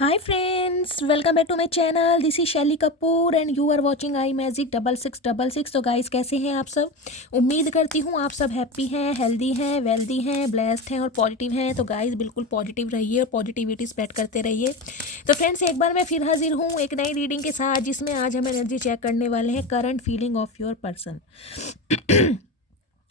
Hi friends, welcome back to my channel. This is Shelly Kapoor and you are watching I magic 6666। तो guys कैसे हैं आप सब। उम्मीद करती हूँ आप सब हैप्पी हैं, हेल्दी हैं, वेल्दी हैं, ब्लेस्ड हैं और पॉजिटिव हैं। तो गाइस बिल्कुल पॉजिटिव रहिए और पॉजिटिविटी स्प्रेड करते रहिए। तो फ्रेंड्स एक बार मैं फिर हाजिर हूँ एक नई रीडिंग के साथ, जिसमें आज हम एनर्जी चेक करने वाले हैं current feeling of your person.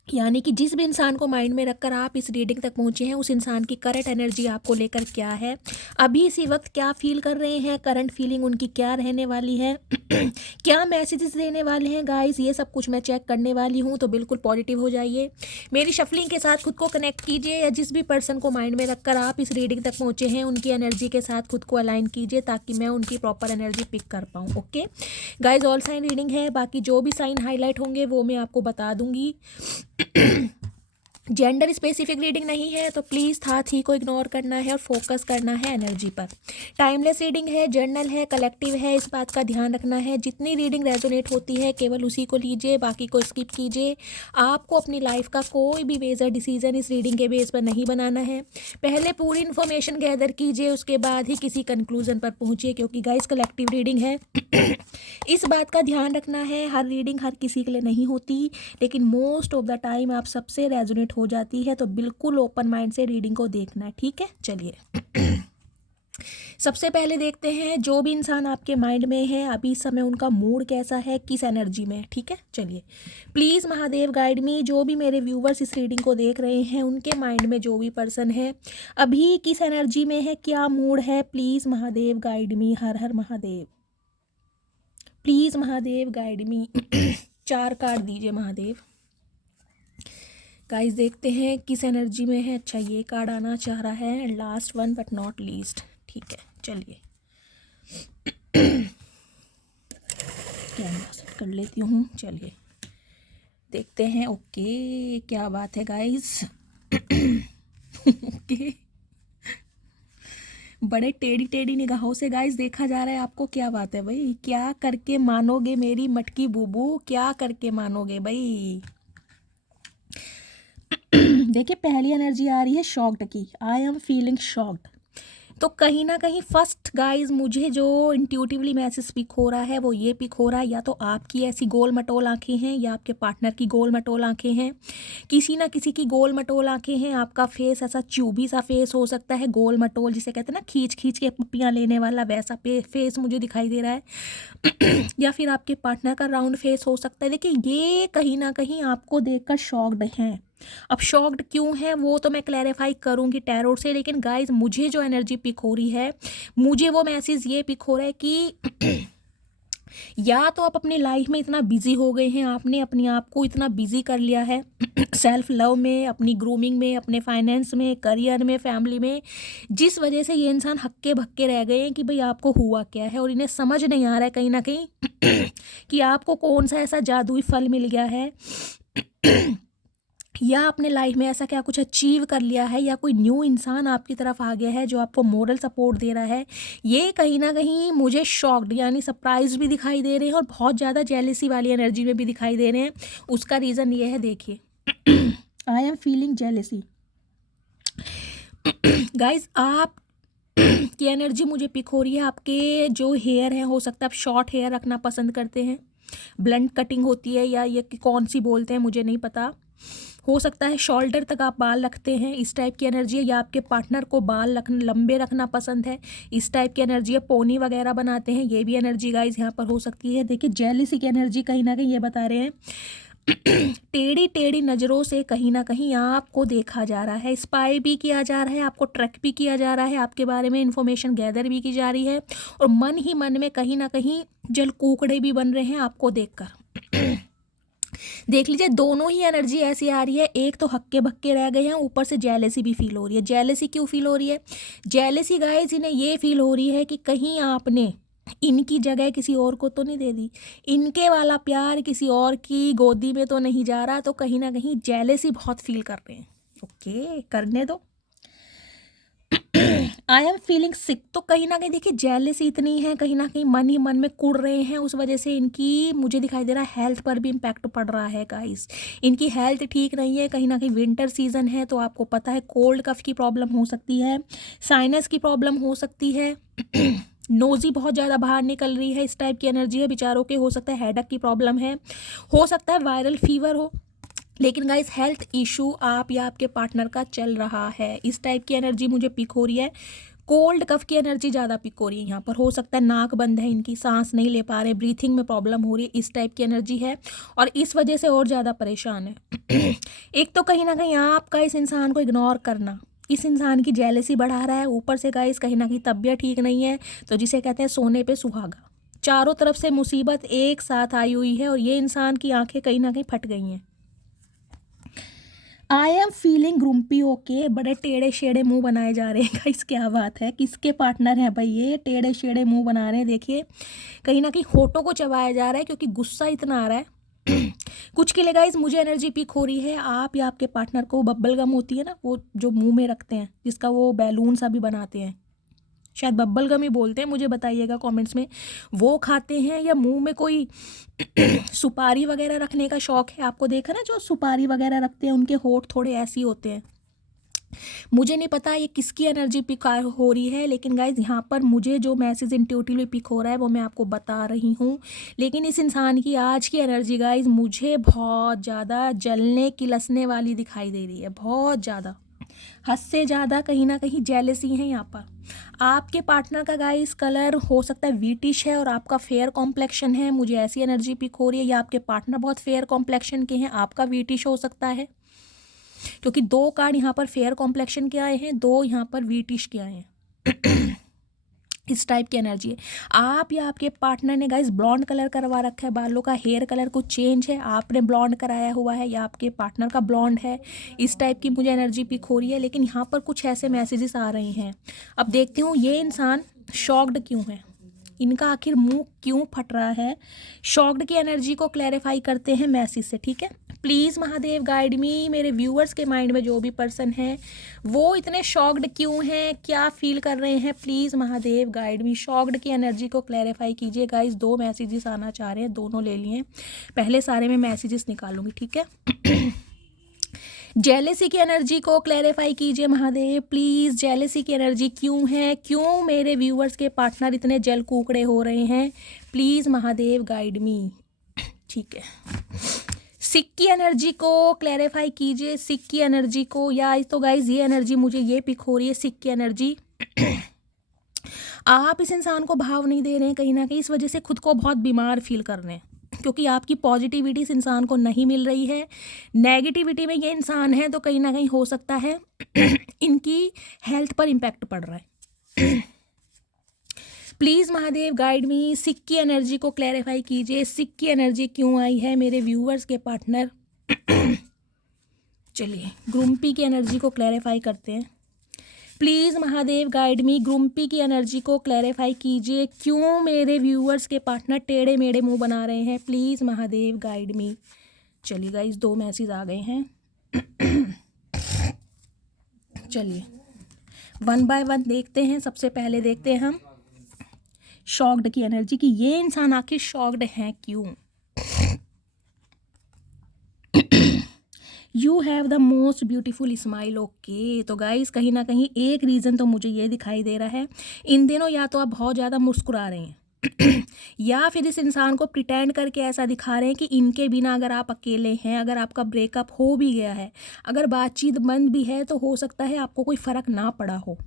यानी कि जिस भी इंसान को माइंड में रखकर आप इस रीडिंग तक पहुंचे हैं, उस इंसान की करंट एनर्जी आपको लेकर क्या है, अभी इसी वक्त क्या फील कर रहे हैं, करंट फीलिंग उनकी क्या रहने वाली है, क्या मैसेजेस देने वाले हैं गाइस, ये सब कुछ मैं चेक करने वाली हूं। तो बिल्कुल पॉजिटिव हो जाइए, मेरी शफलिंग के साथ खुद को कनेक्ट कीजिए, या जिस भी पर्सन को माइंड में रखकर आप इस रीडिंग तक पहुंचे हैं उनकी एनर्जी के साथ खुद को अलाइन कीजिए, ताकि मैं उनकी प्रॉपर एनर्जी पिक कर पाऊँ। Okay guys, all sign reading है, बाकी जो भी साइन हाईलाइट होंगे वो मैं आपको बता दूंगी। जेंडर स्पेसिफिक रीडिंग नहीं है, तो प्लीज़ था थी को इग्नोर करना है और फोकस करना है एनर्जी पर। टाइमलेस रीडिंग है, जर्नल है, कलेक्टिव है, इस बात का ध्यान रखना है। जितनी रीडिंग रेजोनेट होती है केवल उसी को लीजिए, बाकी को स्किप कीजिए। आपको अपनी लाइफ का कोई भी मेजर डिसीजन इस रीडिंग के बेस पर नहीं बनाना है। पहले पूरी इन्फॉर्मेशन गैदर कीजिए, उसके बाद ही किसी कंक्लूजन पर पहुंचिए, क्योंकि गाइस कलेक्टिव रीडिंग है। इस बात का ध्यान रखना है, हर रीडिंग हर किसी के लिए नहीं होती, लेकिन मोस्ट ऑफ द टाइम आप सबसे रेजोनेट हो जाती है। तो बिल्कुल ओपन माइंड से रीडिंग को देखना है, ठीक है। चलिए सबसे पहले देखते हैं जो भी इंसान आपके माइंड में है अभी इस समय, उनका मूड कैसा है, किस एनर्जी में है, ठीक है। चलिए प्लीज़ महादेव गाइड मी, जो भी मेरे व्यूवर्स इस रीडिंग को देख रहे हैं उनके माइंड में जो भी पर्सन है अभी किस एनर्जी में है, क्या मूड है, please Mahadev guide me. Her Har Mahadev, please Mahadev guide me. 4 card दीजिए महादेव। गाइस देखते हैं किस एनर्जी में है। अच्छा ये कार्ड आना चाह रहा है, and last one but not least, ठीक है। चलिए कैमरा सेट कर लेती हूँ। चलिए देखते हैं। ओके क्या बात है गाइस। ओके बड़े टेढ़ी टेढ़ी निगाहों से गाइस देखा जा रहा है आपको। क्या बात है भाई, क्या करके मानोगे मेरी मटकी बूबू, क्या करके मानोगे भाई। देखिए पहली एनर्जी आ रही है शॉक्ड की, आई एम फीलिंग शॉक्ड। तो कहीं ना कहीं फर्स्ट गाइज मुझे जो इंट्यूटिवली मैसेज पिक हो रहा है वो ये पिक हो रहा है, या तो आपकी ऐसी गोल मटोल आंखें हैं या आपके पार्टनर की गोल मटोल आंखें हैं। किसी ना किसी की गोल मटोल आंखें हैं। आपका फेस ऐसा च्यूबी सा फेस हो सकता है, गोल मटोल जिसे कहते हैं ना, खींच खींच के पप्पियाँ लेने वाला, वैसा फेस मुझे दिखाई दे रहा है। या फिर आपके पार्टनर का राउंड फेस हो सकता है। देखिए ये कहीं ना कहीं आपको देखकर शॉक्ड हैं। अब शॉक्ड क्यों है वो तो मैं क्लैरिफाई करूंगी टैरो से, लेकिन गाइज मुझे जो एनर्जी पिक हो रही है, मुझे वो मैसेज ये पिक हो रहा है कि या तो आप अपनी लाइफ में इतना बिजी हो गए हैं, आपने अपने आप को इतना बिजी कर लिया है सेल्फ लव में, अपनी ग्रूमिंग में, अपने फाइनेंस में, करियर में, फैमिली में, जिस वजह से ये इंसान हक्के भक्के रह गए हैं कि भाई आपको हुआ क्या है, और इन्हें समझ नहीं आ रहा है कहीं ना कहीं कि आपको कौन सा ऐसा जादुई फल मिल गया है या अपने लाइफ में ऐसा क्या कुछ अचीव कर लिया है, या कोई न्यू इंसान आपकी तरफ आ गया है जो आपको मोरल सपोर्ट दे रहा है। ये कहीं ना कहीं मुझे शॉक्ड यानी सरप्राइज भी दिखाई दे रहे हैं, और बहुत ज़्यादा जेलिसी वाली एनर्जी में भी दिखाई दे रहे हैं। उसका रीज़न ये है, देखिए I am feeling jealousy. Guys आप की एनर्जी मुझे पिक हो रही है। आपके जो हेयर हैं, हो सकता है आप शॉर्ट हेयर रखना पसंद करते हैं, ब्लंट कटिंग होती है, या ये कौन सी बोलते हैं मुझे नहीं पता। हो सकता है शोल्डर तक आप बाल रखते हैं, इस टाइप की एनर्जी है। या आपके पार्टनर को बाल लंबे रखना पसंद है, इस टाइप की एनर्जी है। पोनी वगैरह बनाते हैं, ये भी एनर्जी गाइज यहाँ पर हो सकती है। देखिए जेलिसी की एनर्जी कहीं ना कहीं ये बता रहे हैं टेढ़ी टेढ़ी नज़रों से कहीं ना कहीं आपको देखा जा रहा है, स्पाई भी किया जा रहा है, आपको ट्रैक भी किया जा रहा है, आपके बारे में इंफॉर्मेशन गैदर भी की जा रही है, और मन ही मन में कहीं ना कहीं जलकूकड़े भी बन रहे हैं आपको देखकर। देख लीजिए दोनों ही एनर्जी ऐसी आ रही है, एक तो हक्के भक्के रह गए हैं, ऊपर से जेलेसी भी फील हो रही है। जेलेसी क्यों फील हो रही है? जेलेसी गाइस इन्हें ये फील हो रही है कि कहीं आपने इनकी जगह किसी और को तो नहीं दे दी, इनके वाला प्यार किसी और की गोदी में तो नहीं जा रहा, तो कहीं ना कहीं जेलेसी बहुत फील कर रहे हैं। ओके करने दो। आई एम फीलिंग सिक, तो कहीं ना कहीं देखिए जेलसी इतनी है, कहीं ना कहीं मन ही मन में कुड़ रहे हैं, उस वजह से इनकी मुझे दिखाई दे रहा है हेल्थ पर भी इम्पैक्ट पड़ रहा है गाइस। इनकी हेल्थ ठीक नहीं है, कहीं ना कहीं विंटर सीजन है तो आपको पता है कोल्ड कफ की प्रॉब्लम हो सकती है, साइनस की प्रॉब्लम हो सकती है, नोज़ी बहुत ज़्यादा बाहर निकल रही है, इस टाइप की एनर्जी है बेचारों के, हो सकता है हेडेक की प्रॉब्लम है, हो सकता है वायरल फीवर हो, लेकिन गाइस हेल्थ इशू आप या आपके पार्टनर का चल रहा है, इस टाइप की एनर्जी मुझे पिक हो रही है। कोल्ड कफ की एनर्जी ज़्यादा पिक हो रही है यहाँ पर, हो सकता है नाक बंद है इनकी, सांस नहीं ले पा रहे, ब्रीथिंग में प्रॉब्लम हो रही है, इस टाइप की एनर्जी है और इस वजह से और ज़्यादा परेशान है। एक तो कहीं ना कहीं आपका इस इंसान को इग्नोर करना इस इंसान की जेलसी बढ़ा रहा है, ऊपर से गाइस कहीं ना कहीं तबीयत ठीक नहीं है, तो जिसे कहते हैं सोने पे सुहागा, चारों तरफ से मुसीबत एक साथ आई हुई है और ये इंसान की आंखें कहीं ना कहीं फट गई हैं। आई एम फीलिंग ग्रुम्पी, ओके, बड़े टेढ़े शेढ़े मुंह बनाए जा रहे हैं गाइस, क्या बात है, किसके पार्टनर हैं भाई ये टेढ़े शेढ़े मुंह बना रहे हैं, देखिए कहीं ना कहीं होठों को चबाया जा रहा है क्योंकि गुस्सा इतना आ रहा है। कुछ के लिए गाइस मुझे एनर्जी पिक हो रही है, आप या आपके पार्टनर को बब्बल गम होती है ना, वो जो मुंह में रखते हैं, जिसका वो बैलून सा भी बनाते हैं, शायद बब्बल गम ही बोलते हैं, मुझे बताइएगा कमेंट्स में, वो खाते हैं या मुंह में कोई सुपारी वगैरह रखने का शौक है आपको, देखा ना जो सुपारी वगैरह रखते हैं उनके होठ थोड़े ऐसे ही होते हैं। मुझे नहीं पता ये किसकी एनर्जी पिक हो रही है, लेकिन गाइज यहाँ पर मुझे जो मैसेज इंट्यूटिवली पिक हो रहा है वो मैं आपको बता रही हूँ, लेकिन इस इंसान की आज की एनर्जी गाइज मुझे बहुत ज़्यादा जलने किलसने वाली दिखाई दे रही है, बहुत ज़्यादा, हद से ज़्यादा कहीं ना कहीं जेलसी है यहाँ पर। आपके पार्टनर का गाइस कलर हो सकता है वीटिश है और आपका फेयर कॉम्प्लेक्शन है, मुझे ऐसी एनर्जी पिक हो रही है, या आपके पार्टनर बहुत फेयर कॉम्प्लेक्शन के हैं, आपका वीटिश हो सकता है, क्योंकि 2 कार्ड यहाँ पर फेयर कॉम्प्लेक्शन के आए हैं, 2 यहाँ पर वीटिश के आए हैं। इस टाइप की एनर्जी है। आप या आपके पार्टनर ने गाइस ब्लॉन्ड कलर करवा रखा है, बालों का हेयर कलर कुछ चेंज है, आपने ब्लॉन्ड कराया हुआ है या आपके पार्टनर का ब्लॉन्ड है, इस टाइप की मुझे एनर्जी पिक हो रही है, लेकिन यहाँ पर कुछ ऐसे मैसेजेस आ रहे हैं। अब देखती हूँ ये इंसान शॉक्ड क्यों है, इनका आखिर मुंह क्यों फट रहा है, शॉक्ड की एनर्जी को क्लैरिफाई करते हैं मैसेज से, ठीक है। प्लीज़ महादेव गाइड मी, मेरे व्यूअर्स के माइंड में जो भी पर्सन है वो इतने शॉक्ड क्यों हैं, क्या फील कर रहे हैं, please Mahadev guide me, shocked की एनर्जी को क्लैरिफाई कीजिए गाइस। 2 मैसेजेस आना चाह रहे हैं, दोनों ले लिए, पहले सारे में मैसेजेस निकालूंगी, ठीक है। जेलेसी की एनर्जी को क्लैरिफाई कीजिए महादेव प्लीज़, जेलेसी की एनर्जी क्यों है, क्यों मेरे व्यूअर्स के पार्टनर इतने जल कूकड़े हो रहे हैं, प्लीज़ महादेव गाइड मी, ठीक है। सिक की एनर्जी को क्लैरिफाई कीजिए, सिक की एनर्जी को, या तो गाइज ये एनर्जी मुझे ये पिक हो रही है, सिक की एनर्जी। आप इस इंसान को भाव नहीं दे रहे हैं, कहीं ना कहीं इस वजह से खुद को बहुत बीमार फील कर रहे हैं, क्योंकि आपकी पॉजिटिविटी इस इंसान को नहीं मिल रही है, नेगेटिविटी में ये इंसान है, तो कहीं ना कहीं हो सकता है इनकी हेल्थ पर इम्पैक्ट पड़ रहा है। प्लीज़ महादेव गाइड मी, सिक की एनर्जी को क्लैरिफाई कीजिए, सिक की एनर्जी क्यों आई है मेरे व्यूअर्स के पार्टनर। चलिए ग्रुम्पी की एनर्जी को क्लैरिफाई करते हैं, प्लीज़ महादेव गाइड मी, ग्रुम्पी की एनर्जी को क्लैरिफाई कीजिए, क्यों मेरे व्यूअर्स के पार्टनर टेढ़े मेढ़े मुंह बना रहे हैं, प्लीज़ महादेव गाइड मी। चलिए गाइस 2 मैसेज आ गए हैं। चलिए 1 बाय 1 देखते हैं, सबसे पहले देखते हैं हम शॉक्ड की एनर्जी कि ये इंसान आखिर शॉक्ड है क्यों। You have the most beautiful smile, okay, तो गाइस कहीं ना कहीं एक रीज़न तो मुझे ये दिखाई दे रहा है, इन दिनों या तो आप बहुत ज़्यादा मुस्कुरा रहे हैं या फिर इस इंसान को प्रिटेंड करके ऐसा दिखा रहे हैं कि इनके बिना अगर आप अकेले हैं, अगर आपका ब्रेकअप हो भी गया है, अगर बातचीत बंद भी है, तो हो सकता है आपको कोई फ़र्क ना पड़ा हो।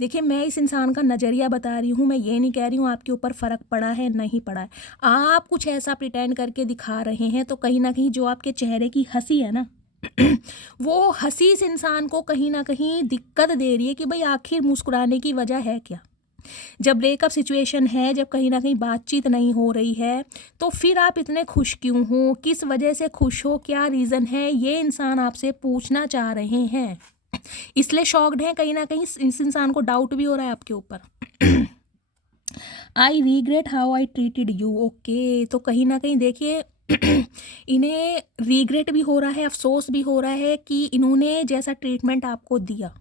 देखिए मैं इस इंसान का नज़रिया बता रही हूँ, मैं ये नहीं कह रही हूँ आपके ऊपर फ़र्क पड़ा है नहीं पड़ा है, आप कुछ ऐसा प्रिटेंड करके दिखा रहे हैं, तो कहीं ना कहीं जो आपके चेहरे की हंसी है ना वो हंसी इस इंसान को कहीं ना कहीं दिक्कत दे रही है कि भाई आखिर मुस्कुराने की वजह है क्या। जब ब्रेकअप सिचुएशन है, जब कहीं ना कहीं बातचीत नहीं हो रही है, तो फिर आप इतने खुश क्यों हो, किस वजह से खुश हो, क्या रीज़न है, ये इंसान आपसे पूछना चाह रहे हैं, इसलिए शॉक्ड हैं, कहीं ना कहीं इस इंसान को डाउट भी हो रहा है आपके ऊपर। I regret how I treated you, okay, तो कहीं ना कहीं देखिए इन्हें रीग्रेट भी हो रहा है, अफसोस भी हो रहा है कि इन्होंने जैसा ट्रीटमेंट आपको दिया,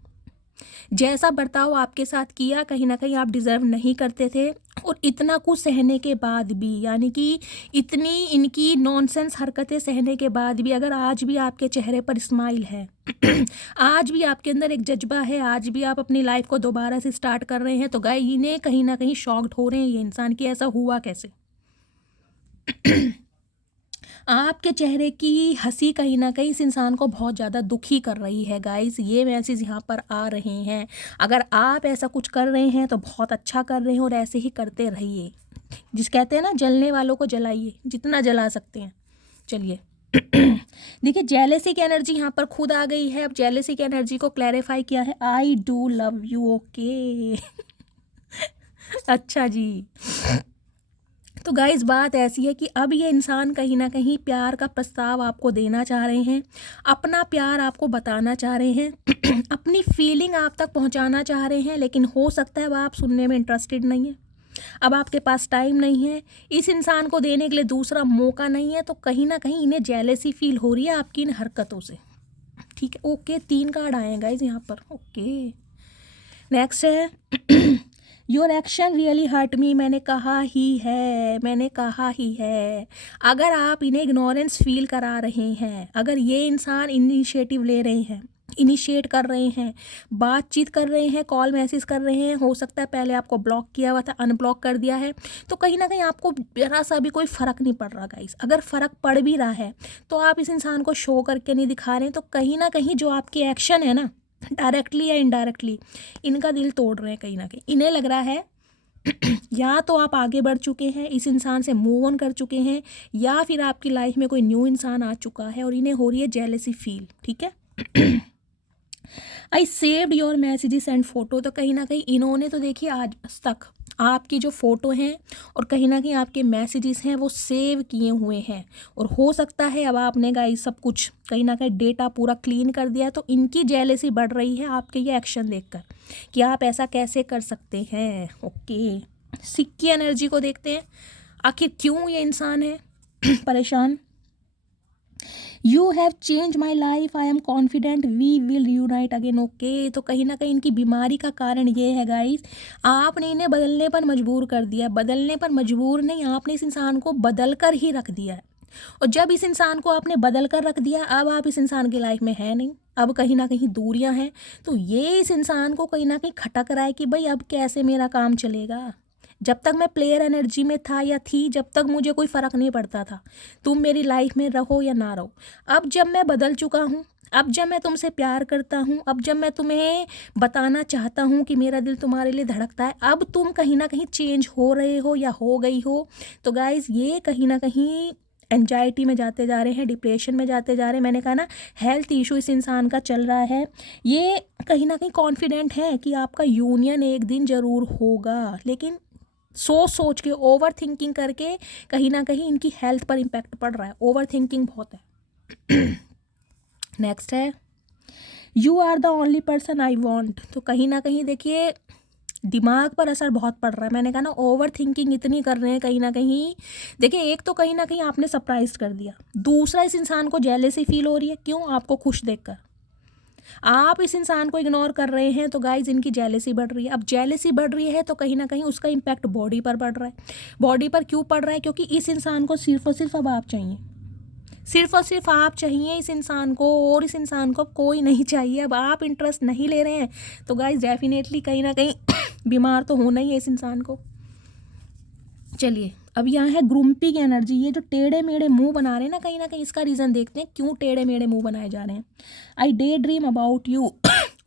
जैसा बर्ताव आपके साथ किया कहीं ना कहीं आप डिज़र्व नहीं करते थे। और इतना कुछ सहने के बाद भी, यानी कि इतनी इनकी नॉनसेंस हरकतें सहने के बाद भी, अगर आज भी आपके चेहरे पर स्माइल है आज भी आपके अंदर एक जज्बा है, आज भी आप अपनी लाइफ को दोबारा से स्टार्ट कर रहे हैं, तो गाइस इन्हें कहीं ना कहीं शॉक्ड हो रहे हैं ये इंसान कि ऐसा हुआ कैसे। आपके चेहरे की हंसी कहीं ना कहीं इस इंसान को बहुत ज़्यादा दुखी कर रही है गाइस, ये मैसेज यहाँ पर आ रहे हैं। अगर आप ऐसा कुछ कर रहे हैं तो बहुत अच्छा कर रहे हैं और ऐसे ही करते रहिए। जिस कहते हैं ना, जलने वालों को जलाइए जितना जला सकते हैं। चलिए देखिए, जेलेसी की एनर्जी यहाँ पर खुद आ गई है। अब जेलेसी की एनर्जी को क्लैरिफाई किया है, I do love you, okay. अच्छा जी, तो गाइस बात ऐसी है कि अब ये इंसान कहीं ना कहीं प्यार का प्रस्ताव आपको देना चाह रहे हैं, अपना प्यार आपको बताना चाह रहे हैं, अपनी फीलिंग आप तक पहुंचाना चाह रहे हैं, लेकिन हो सकता है वह आप सुनने में इंटरेस्टेड नहीं है, अब आपके पास टाइम नहीं है, इस इंसान को देने के लिए दूसरा मौका नहीं है, तो कहीं ना कहीं इन्हें जेलेसी फील हो रही है आपकी इन हरकतों से। ठीक है, ओके, 3 कार्ड आए हैं गाइस यहाँ पर। ओके, नेक्स्ट है your action really hurt me. मैंने कहा ही है। अगर आप इन्हें इग्नोरेंस फील करा रहे हैं, अगर ये इंसान इनिशिएटिव ले रहे हैं, इनिशिएट कर रहे हैं, बातचीत कर रहे हैं, कॉल मैसेज कर रहे हैं, हो सकता है पहले आपको ब्लॉक किया हुआ था, अनब्लॉक कर दिया है, तो कहीं ना कहीं आपको जरा सा भी कोई फ़र्क नहीं पड़ रहा गाइस। अगर फ़र्क पड़ भी रहा है तो आप इस इंसान को शो करके नहीं दिखा रहे हैं, तो कहीं ना कहीं जो आपके एक्शन है ना, डायरेक्टली या इनडायरेक्टली इनका दिल तोड़ रहे हैं। कहीं ना कहीं इन्हें लग रहा है या तो आप आगे बढ़ चुके हैं, इस इंसान से मूव ऑन कर चुके हैं, या फिर आपकी लाइफ में कोई न्यू इंसान आ चुका है और इन्हें हो रही है जेलेसी फील। ठीक है, I saved your messages and photo. तो कहीं ना कहीं इन्होंने तो देखिए आज तक आपकी जो फ़ोटो हैं और कहीं ना कहीं आपके मैसेजेस हैं वो सेव किए हुए हैं, और हो सकता है अब आपने गाइस सब कुछ कहीं ना कहीं डेटा पूरा क्लीन कर दिया है, तो इनकी जेलेसी बढ़ रही है आपके ये एक्शन देखकर कि आप ऐसा कैसे कर सकते हैं। ओके, सिक्की एनर्जी को देखते हैं, आखिर क्यों ये इंसान है परेशान। You have change my life, I am confident we will unite again. Okay, तो कहीं ना कहीं इनकी बीमारी का कारण ये है गाइस, आपने इन्हें बदलने पर मजबूर कर दिया। बदलने पर मजबूर नहीं, आपने इस इंसान को बदल कर ही रख दिया है, और जब इस इंसान को आपने बदल कर रख दिया, अब आप इस इंसान की लाइफ में है नहीं, अब कहीं ना कहीं दूरियां हैं, तो ये इस इंसान को कहीं ना कहीं खटक रहा है कि भाई अब कैसे मेरा काम चलेगा। जब तक मैं प्लेयर एनर्जी में था या थी, जब तक मुझे कोई फ़र्क नहीं पड़ता था तुम मेरी लाइफ में रहो या ना रहो। अब जब मैं बदल चुका हूँ, अब जब मैं तुमसे प्यार करता हूँ, अब जब मैं तुम्हें बताना चाहता हूँ कि मेरा दिल तुम्हारे लिए धड़कता है, अब तुम कहीं ना कहीं चेंज हो रहे हो या हो गई हो, तो गाइज़ ये कहीं ना कहीं एंजाइटी में जाते जा रहे हैं, डिप्रेशन में जाते जा रहे हैं। मैंने कहा ना, हेल्थ इशू इस इंसान का चल रहा है। ये कहीं ना कहीं कॉन्फिडेंट है कि आपका यूनियन एक दिन ज़रूर होगा, लेकिन सोच के ओवर थिंकिंग करके कहीं ना कहीं इनकी हेल्थ पर इम्पैक्ट पड़ रहा है, ओवर थिंकिंग बहुत है। नेक्स्ट है, you are the only person I want. तो कहीं ना कहीं देखिए दिमाग पर असर बहुत पड़ रहा है। मैंने कहा ना, ओवर थिंकिंग इतनी कर रहे हैं कहीं ना कहीं। देखिए, एक तो कहीं ना कहीं आपने सरप्राइज कर दिया, दूसरा इस इंसान को जेलेसी फील हो रही है। क्यों? आपको खुश देखकर। आप इस इंसान को इग्नोर कर रहे हैं, तो गाइज इनकी जेलेसी बढ़ रही है। अब जेलेसी बढ़ रही है तो कहीं ना कहीं उसका इम्पैक्ट बॉडी पर पड़ रहा है। बॉडी पर क्यों पड़ रहा है? क्योंकि इस इंसान को सिर्फ और सिर्फ अब आप चाहिए, सिर्फ और सिर्फ आप चाहिए इस इंसान को, और इस इंसान को कोई नहीं चाहिए। अब आप इंटरेस्ट नहीं ले रहे हैं तो गाइज डेफिनेटली कहीं ना कहीं बीमार तो होना ही है इस इंसान को। चलिए, अब यहाँ है ग्रुम्पी की एनर्जी। ये जो टेढ़े मेढ़े मुंह बना रहे हैं ना कहीं इसका रीज़न देखते हैं, क्यों टेढ़े मेढ़े मुंह बनाए जा रहे हैं। I daydream about you.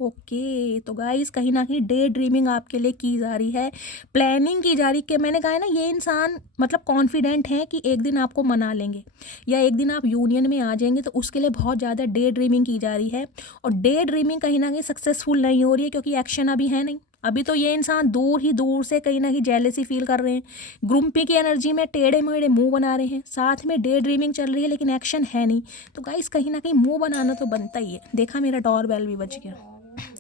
Okay, तो गाइस कहीं ना कहीं डे ड्रीमिंग आपके लिए की जा रही है, प्लानिंग की जा रही है। मैंने कहा है ना, ये इंसान मतलब कॉन्फिडेंट है कि एक दिन आपको मना लेंगे या एक दिन आप यूनियन में आ जाएंगे, तो उसके लिए बहुत ज़्यादा डे ड्रीमिंग की जा रही है। और डे ड्रीमिंग कहीं ना कहीं सक्सेसफुल नहीं हो रही है, क्योंकि एक्शन अभी है नहीं। अभी तो ये इंसान दूर से कहीं ना कहीं जेलेसी फील कर रहे हैं, ग्रुम्पी की एनर्जी में टेढ़े मेढ़े मुंह बना रहे हैं, साथ में डे ड्रीमिंग चल रही है, लेकिन एक्शन है नहीं। तो गाइस कहीं ना कहीं मुंह बनाना तो बनता ही है। देखा, मेरा डोर बेल भी बज गया।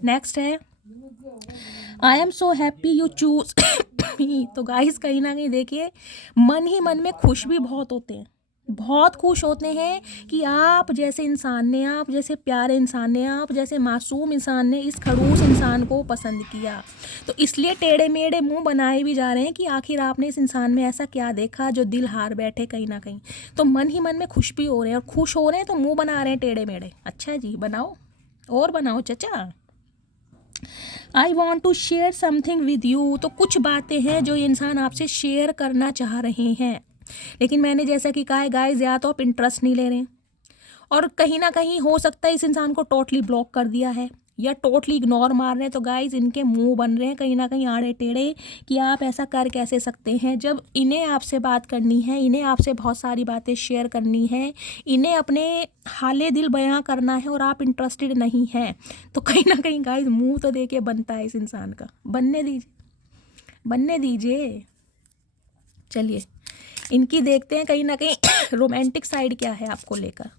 नेक्स्ट है, I am so happy you choose me. तो गाइस कहीं ना कहीं देखिए, मन ही मन में खुश भी बहुत होते हैं, बहुत खुश होते हैं कि आप जैसे इंसान ने, आप जैसे प्यारे इंसान ने, आप जैसे मासूम इंसान ने इस खड़ूस इंसान को पसंद किया। तो इसलिए टेढ़े मेढ़े मुंह बनाए भी जा रहे हैं कि आखिर आपने इस इंसान में ऐसा क्या देखा जो दिल हार बैठे कहीं ना कहीं। तो मन ही मन में खुश भी हो रहे हैं, और खुश हो रहे हैं तो मुंह बना रहे हैं टेढ़े मेढ़े। अच्छा जी, बनाओ और बनाओ चचा। I want to share something with you. तो कुछ बातें हैं जो ये इंसान आपसे शेयर करना चाह रहे हैं, लेकिन मैंने जैसा कि कहा है गाइस, या तो आप इंटरेस्ट नहीं ले रहे हैं, और कहीं ना कहीं हो सकता है इस इंसान को टोटली ब्लॉक कर दिया है, या टोटली इग्नोर मार रहे हैं। तो गाइस इनके मुंह बन रहे हैं कहीं ना कहीं आड़े टेढ़े कि आप ऐसा कर कैसे सकते हैं, जब इन्हें आपसे बात करनी है, इन्हें आपसे बहुत सारी बातें शेयर करनी है, इन्हें अपने हाले दिल बयां करना है, और आप इंटरेस्टेड नहीं हैं। तो कहीं ना कहीं गाइस मुंह तो देखिए बनता है इस इंसान का, बनने दीजिए, बनने दीजिए। चलिए इनकी देखते हैं कहीं ना कहीं रोमांटिक साइड क्या है आपको लेकर।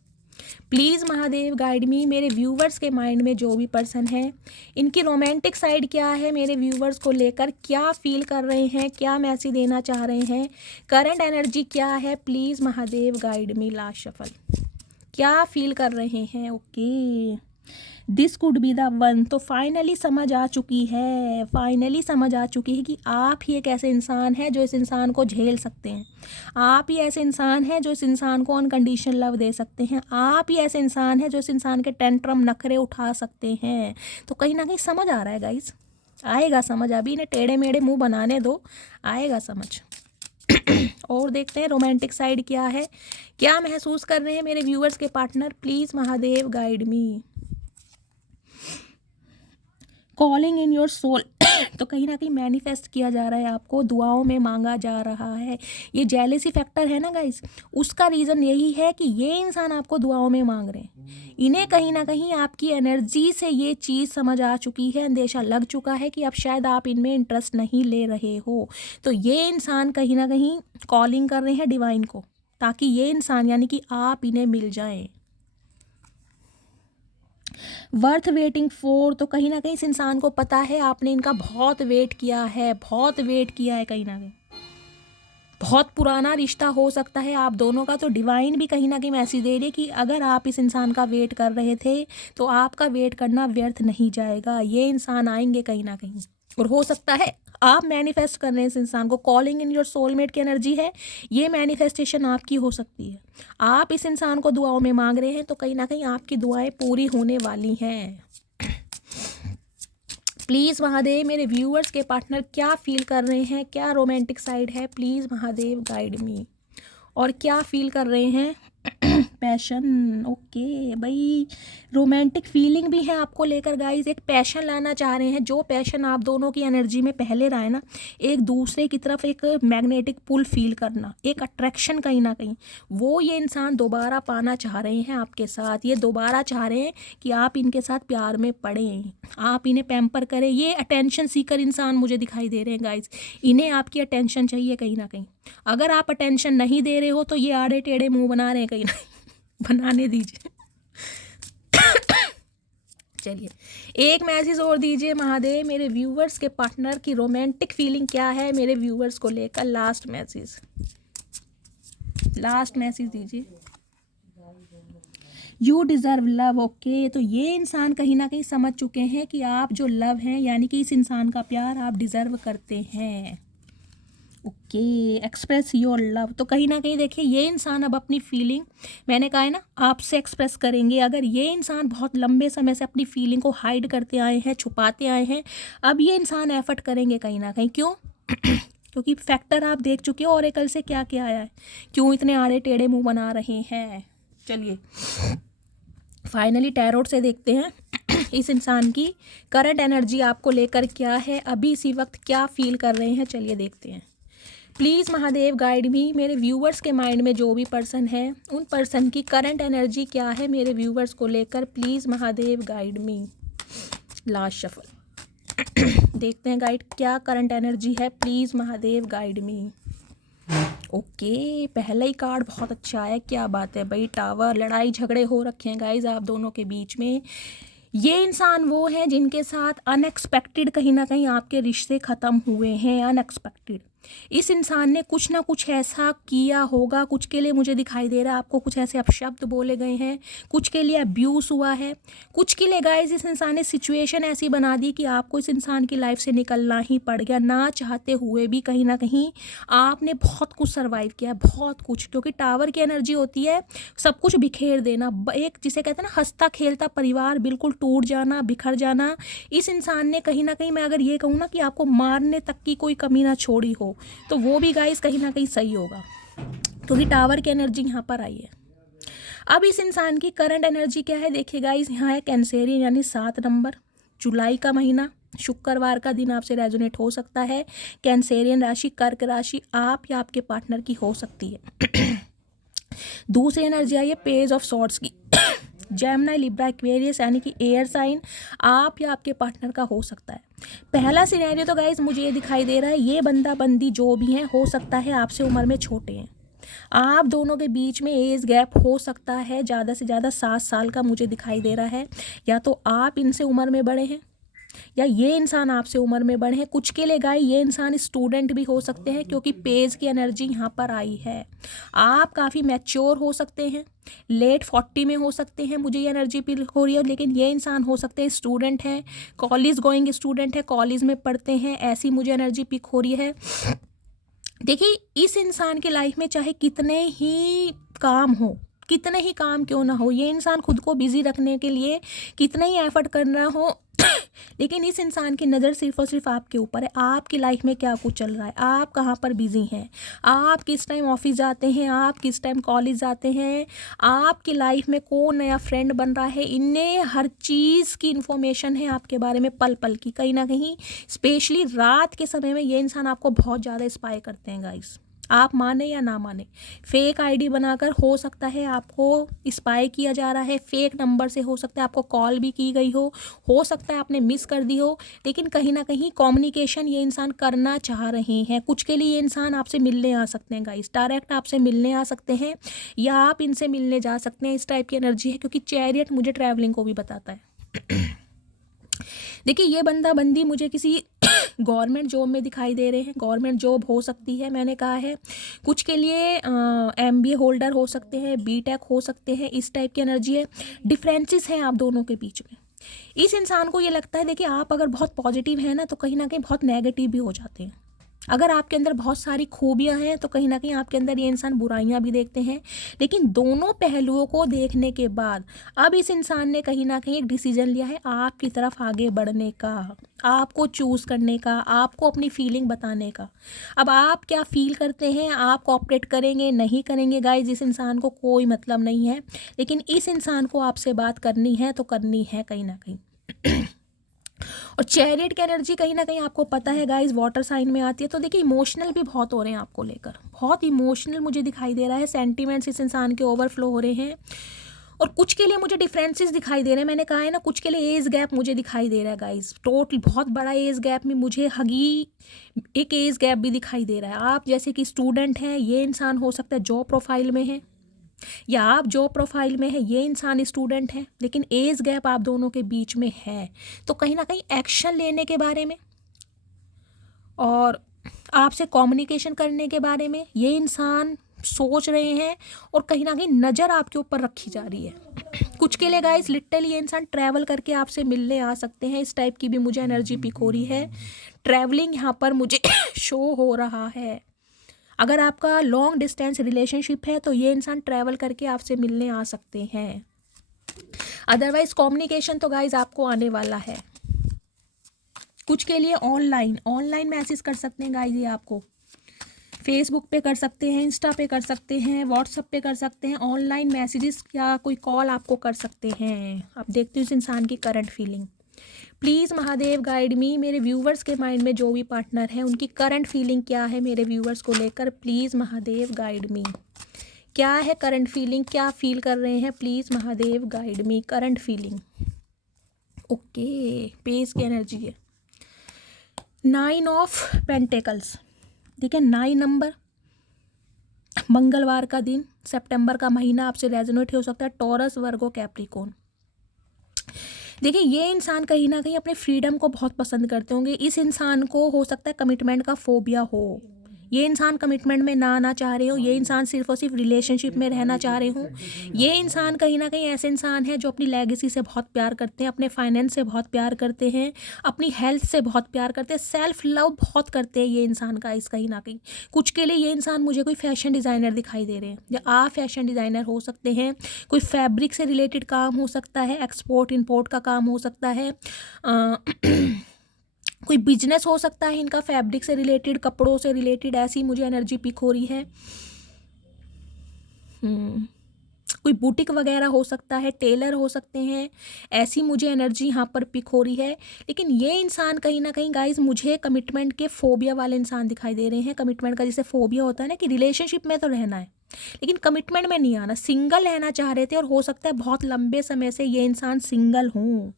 प्लीज़ महादेव गाइड मी। मेरे व्यूवर्स के माइंड में जो भी पर्सन है, इनकी रोमांटिक साइड क्या है, मेरे व्यूवर्स को लेकर क्या फील कर रहे हैं, क्या मैसेज देना चाह रहे हैं, करंट एनर्जी क्या है। Please Mahadev guide me. Last shuffle, क्या फील कर रहे हैं। Okay, this could be the one. तो फाइनली समझ आ चुकी है, फाइनली समझ आ चुकी है कि आप ही एक ऐसे इंसान हैं जो इस इंसान को झेल सकते हैं। आप ही ऐसे इंसान हैं जो इस इंसान को अनकंडीशनल लव दे सकते हैं। आप ही ऐसे इंसान हैं जो इस इंसान के टेंट्रम नखरे उठा सकते हैं। तो कहीं ना कहीं समझ आ रहा है गाइस, आएगा समझ। अभी इन्हें टेढ़े मेढ़े मुंह बनाने दो, आएगा समझ। और देखते हैं रोमांटिक साइड क्या है, क्या महसूस कर रहे हैं मेरे व्यूअर्स के partner. Please Mahadev guide me. Calling in your soul. तो कहीं ना कहीं मैनिफेस्ट किया जा रहा है, आपको दुआओं में मांगा जा रहा है। ये जेलेसी फैक्टर है ना गाइस, उसका रीज़न यही है कि ये इंसान आपको दुआओं में मांग रहे हैं। इन्हें कहीं ना कहीं आपकी एनर्जी से ये चीज़ समझ आ चुकी है, अंदेशा लग चुका है कि अब शायद आप इनमें इंटरेस्ट नहीं ले रहे हो। तो ये इंसान कहीं ना कहीं कॉलिंग कर रहे हैं डिवाइन को, ताकि ये इंसान यानी कि आप इन्हें मिल जाएं। Worth waiting for. तो कहीं ना कहीं इस इंसान को पता है आपने इनका बहुत वेट किया है, बहुत वेट किया है, कहीं ना कहीं बहुत पुराना रिश्ता हो सकता है आप दोनों का। तो डिवाइन भी कहीं ना कहीं मैसेज दे रही है कि अगर आप इस इंसान का वेट कर रहे थे तो आपका वेट करना व्यर्थ नहीं जाएगा। ये इंसान आएंगे कहीं ना कहीं, और हो सकता है आप मैनिफेस्ट कर रहे हैं इस इंसान को। कॉलिंग इन योर सोलमेट की एनर्जी है, ये मैनिफेस्टेशन आपकी हो सकती है। आप इस इंसान को दुआओं में मांग रहे हैं, तो कहीं ना कहीं आपकी दुआएं पूरी होने वाली हैं। प्लीज़ महादेव, मेरे व्यूअर्स के पार्टनर क्या फील कर रहे हैं, क्या रोमांटिक साइड है। प्लीज़ महादेव गाइड मी। और क्या फील कर रहे हैं, पैशन। ओके भाई, रोमांटिक फीलिंग भी है आपको लेकर गाइस, एक पैशन लाना चाह रहे हैं। जो पैशन आप दोनों की एनर्जी में पहले रहा है ना, एक दूसरे की तरफ एक मैग्नेटिक पुल फील करना, एक अट्रैक्शन कहीं ना कहीं, वो ये इंसान दोबारा पाना चाह रहे हैं आपके साथ। ये दोबारा चाह रहे हैं कि आप इनके साथ प्यार में पड़ें, आप इन्हें पैम्पर करें। ये अटेंशन सीकर इंसान मुझे दिखाई दे रहे हैं गाइस, इन्हें आपकी अटेंशन चाहिए कहीं ना कहीं। अगर आप अटेंशन नहीं दे रहे हो तो ये आड़े टेढ़े मुंह बना रहे हैं कहीं ना, बनाने दीजिए। चलिए एक मैसेज और दीजिए महादेव, मेरे व्यूवर्स के पार्टनर की रोमांटिक फीलिंग क्या है मेरे व्यूवर्स को लेकर। लास्ट मैसेज, लास्ट मैसेज दीजिए। You deserve love. ओके, तो ये इंसान कहीं ना कहीं समझ चुके हैं कि आप जो लव हैं, यानी कि इस इंसान का प्यार आप डिज़र्व करते हैं। Okay, express your love. तो कहीं ना कहीं देखिए ये इंसान अब अपनी फीलिंग, मैंने कहा है ना, आपसे एक्सप्रेस करेंगे। अगर ये इंसान बहुत लंबे समय से अपनी फीलिंग को हाइड करते आए हैं, छुपाते आए हैं, अब ये इंसान एफर्ट करेंगे कहीं ना कहीं। क्यों? क्योंकि फैक्टर आप देख चुके हो ओरेकल से क्या क्या आया है, क्यों इतने आड़े टेढ़े मुंह बना रहे हैं। चलिए फाइनली टैरोट से देखते हैं इस इंसान की करंट एनर्जी आपको लेकर क्या है, अभी इसी वक्त क्या फील कर रहे हैं। चलिए देखते हैं। प्लीज़ महादेव गाइड मी, मेरे व्यूवर्स के माइंड में जो भी पर्सन है, उन पर्सन की करंट एनर्जी क्या है मेरे व्यूवर्स को लेकर। Please Mahadev guide me. Last shuffle देखते हैं गाइड क्या करंट एनर्जी है। Please Mahadev guide me. Okay, पहला ही कार्ड बहुत अच्छा है, क्या बात है भाई। टावर, लड़ाई झगड़े हो रखे हैं गाइज आप दोनों के बीच में। ये इंसान वो हैं जिनके साथ अनएक्सपेक्टेड कहीं ना कहीं आपके रिश्ते ख़त्म हुए हैं, अनएक्सपेक्टेड। इस इंसान ने कुछ ना कुछ ऐसा किया होगा, कुछ के लिए मुझे दिखाई दे रहा है आपको कुछ ऐसे अपशब्द बोले गए हैं, कुछ के लिए अब्यूज़ हुआ है, कुछ के लिए गाइस इस इंसान ने सिचुएशन ऐसी बना दी कि आपको इस इंसान की लाइफ से निकलना ही पड़ गया, ना चाहते हुए भी कहीं ना कहीं आपने बहुत कुछ सर्वाइव किया है, बहुत कुछ, क्योंकि टावर की एनर्जी होती है सब कुछ बिखेर देना, एक जिसे कहते हैं ना हंसता खेलता परिवार बिल्कुल टूट जाना, बिखर जाना। इस इंसान ने कहीं ना कहीं, मैं अगर ये कहूँ ना कि आपको मारने तक की कोई कमी ना छोड़ी हो, तो वो भी गाइस कहीं ना कहीं सही होगा, क्योंकि टावर की एनर्जी यहाँ पर आई है। अब इस इंसान की करंट एनर्जी क्या है देखिए गाइस, यहाँ है कैंसेरियन यानी 7 नंबर, जुलाई का महीना, शुक्रवार का दिन आपसे रेजोनेट हो सकता है। कैंसेरियन राशि, कर्क राशि आप या आपके पार्टनर की हो सकती है। दूसरी एनर्जी आई है पेज ऑफ सॉर्ड्स की, जेमिनी, लिब्रा, एक्वेरियस यानी कि एयर साइन आप या आपके पार्टनर का हो सकता है। पहला सिनेरियो तो गाइज मुझे ये दिखाई दे रहा है, ये बंदा बंदी जो भी हैं हो सकता है आपसे उम्र में छोटे हैं, आप दोनों के बीच में एज गैप हो सकता है ज़्यादा से ज़्यादा 7 साल का मुझे दिखाई दे रहा है, या तो आप इनसे उम्र में बड़े हैं या ये इंसान आपसे उम्र में बड़े हैं। कुछ के लिए गाय ये इंसान स्टूडेंट भी हो सकते हैं, क्योंकि पेज की एनर्जी यहाँ पर आई है। आप काफ़ी मैच्योर हो सकते हैं, लेट 40 में हो सकते हैं, मुझे ये एनर्जी फील हो रही है, लेकिन ये इंसान हो सकते हैं स्टूडेंट हैं, कॉलेज गोइंग स्टूडेंट है, कॉलेज में पढ़ते हैं, ऐसी मुझे एनर्जी पिक हो रही है। देखिए इस इंसान की लाइफ में चाहे कितने ही काम हो, कितने ही काम क्यों ना हो, ये इंसान खुद को बिजी रखने के लिए कितना ही एफर्ट कर रहा हो, लेकिन इस इंसान की नज़र सिर्फ और सिर्फ आपके ऊपर है, आपकी लाइफ में क्या कुछ चल रहा है, आप कहाँ पर बिजी हैं, आप किस टाइम ऑफिस जाते हैं, आप किस टाइम कॉलेज जाते हैं, आपकी लाइफ में कौन नया फ्रेंड बन रहा है, इन्हें हर चीज़ की इन्फॉर्मेशन है आपके बारे में, पल पल की। कहीं ना कहीं स्पेशली रात के समय में ये इंसान आपको बहुत ज़्यादा स्पाई करते हैं गाइस, आप माने या ना माने। फेक आईडी बनाकर हो सकता है आपको स्पाई किया जा रहा है, फेक नंबर से हो सकता है आपको कॉल भी की गई हो सकता है आपने मिस कर दी हो, लेकिन कहीं ना कहीं कम्युनिकेशन ये इंसान करना चाह रहे हैं। कुछ के लिए ये इंसान आपसे मिलने आ सकते हैं गाइस, डायरेक्ट आपसे मिलने आ सकते हैं या आप इनसे मिलने जा सकते हैं, इस टाइप की एनर्जी है, क्योंकि चैरियट मुझे ट्रैवलिंग को भी बताता है। देखिए ये बंदा बंदी मुझे किसी गवर्नमेंट जॉब में दिखाई दे रहे हैं, गवर्नमेंट जॉब हो सकती है, मैंने कहा है। कुछ के लिए MBA होल्डर हो सकते हैं, BTech हो सकते हैं, इस टाइप की एनर्जी है। डिफरेंसेस हैं आप दोनों के बीच में। इस इंसान को ये लगता है, देखिए आप अगर बहुत पॉजिटिव हैं ना, तो कहीं ना कहीं बहुत नेगेटिव भी हो जाते हैं। अगर आपके अंदर बहुत सारी खूबियां हैं तो कहीं ना कहीं आपके अंदर ये इंसान बुराइयां भी देखते हैं। लेकिन दोनों पहलुओं को देखने के बाद अब इस इंसान ने कहीं ना कहीं एक डिसीजन लिया है आपकी तरफ आगे बढ़ने का, आपको चूज़ करने का, आपको अपनी फीलिंग बताने का। अब आप क्या फील करते हैं, आप कोऑपरेट करेंगे नहीं करेंगे गाइस, इस इंसान को कोई मतलब नहीं है, लेकिन इस इंसान को आपसे बात करनी है तो करनी है कहीं ना कहीं। और चैरियट की एनर्जी कहीं ना कहीं आपको पता है गाइस वाटर साइन में आती है, तो देखिए इमोशनल भी बहुत हो रहे हैं आपको लेकर, बहुत इमोशनल मुझे दिखाई दे रहा है, सेंटीमेंट्स इस इंसान के ओवरफ्लो हो रहे हैं। और कुछ के लिए मुझे डिफरेंसेस दिखाई दे रहे हैं, मैंने कहा है ना, कुछ के लिए एज गैप मुझे दिखाई दे रहा है गाइस, टोटल बहुत बड़ा एज गैप में मुझे हगी एक एज गैप भी दिखाई दे रहा है। आप जैसे कि स्टूडेंट हैं, ये इंसान हो सकता है जॉब प्रोफाइल में है, या आप जॉब प्रोफाइल में है, ये इंसान स्टूडेंट है, लेकिन एज गैप आप दोनों के बीच में है। तो कहीं ना कहीं एक्शन लेने के बारे में और आपसे कम्युनिकेशन करने के बारे में ये इंसान सोच रहे हैं, और कहीं ना कहीं नज़र आपके ऊपर रखी जा रही है। कुछ के लिए गाइस लिटरली ये इंसान ट्रैवल करके आपसे मिलने आ सकते हैं, इस टाइप की भी मुझे एनर्जी पिक हो रही है। ट्रैवलिंग यहाँ पर मुझे शो हो रहा है। अगर आपका लॉन्ग डिस्टेंस रिलेशनशिप है तो ये इंसान ट्रैवल करके आपसे मिलने आ सकते हैं। अदरवाइज कम्युनिकेशन तो गाइज आपको आने वाला है। कुछ के लिए ऑनलाइन मैसेज कर सकते हैं गाइज, ये आपको फेसबुक पे कर सकते हैं, इंस्टा पे कर सकते हैं, व्हाट्सएप पे कर सकते हैं, ऑनलाइन मैसेजेस या कोई कॉल आपको कर सकते हैं। अब देखते हैं इस इंसान की current feeling. Please Mahadev guide मी, मेरे व्यूवर्स के माइंड में जो भी पार्टनर है उनकी करंट फीलिंग क्या है मेरे व्यूवर्स को लेकर, प्लीज़ महादेव गाइड मी। क्या है करंट फीलिंग, क्या फील कर रहे हैं, please Mahadev guide me. Current feeling okay, page की एनर्जी है 9 ऑफ पेंटिकल्स। ठीक है, 9 नंबर, मंगलवार का दिन, सितंबर का महीना आपसे रेजोनेट हो सकता है, टॉरस, वर्गो, कैप्रिकॉर्न। देखिए ये इंसान कहीं ना कहीं अपने फ्रीडम को बहुत पसंद करते होंगे। इस इंसान को हो सकता है कमिटमेंट का फोबिया हो, ये इंसान कमिटमेंट में ना चाह रहे हो, ये इंसान सिर्फ और सिर्फ रिलेशनशिप में रहना चाह रहे हो, ये इंसान कहीं ना कहीं ऐसे इंसान है जो अपनी लेगेसी से बहुत प्यार करते हैं, अपने फाइनेंस से बहुत प्यार करते हैं, अपनी हेल्थ से बहुत प्यार करते हैं, सेल्फ लव बहुत करते हैं ये इंसान का इस कहीं ना कहीं। कुछ के लिए ये इंसान मुझे कोई फैशन डिज़ाइनर दिखाई दे रहे हैं, या आप फैशन डिज़ाइनर हो सकते हैं, कोई फैब्रिक से रिलेटेड काम हो सकता है, एक्सपोर्ट इंपोर्ट का काम हो सकता है, कोई बिजनेस हो सकता है इनका फैब्रिक से रिलेटेड, कपड़ों से रिलेटेड, ऐसी मुझे एनर्जी पिक हो रही है। कोई बुटीक वगैरह हो सकता है, टेलर हो सकते हैं, ऐसी मुझे एनर्जी यहाँ पर पिक हो रही है। लेकिन ये इंसान कहीं ना कहीं गाइज मुझे कमिटमेंट के फोबिया वाले इंसान दिखाई दे रहे हैं। कमिटमेंट का जैसे फोबिया होता है ना कि रिलेशनशिप में तो रहना है लेकिन कमिटमेंट में नहीं आना, सिंगल रहना चाह रहे थे और हो सकता है बहुत लंबे समय से ये इंसान सिंगल हों।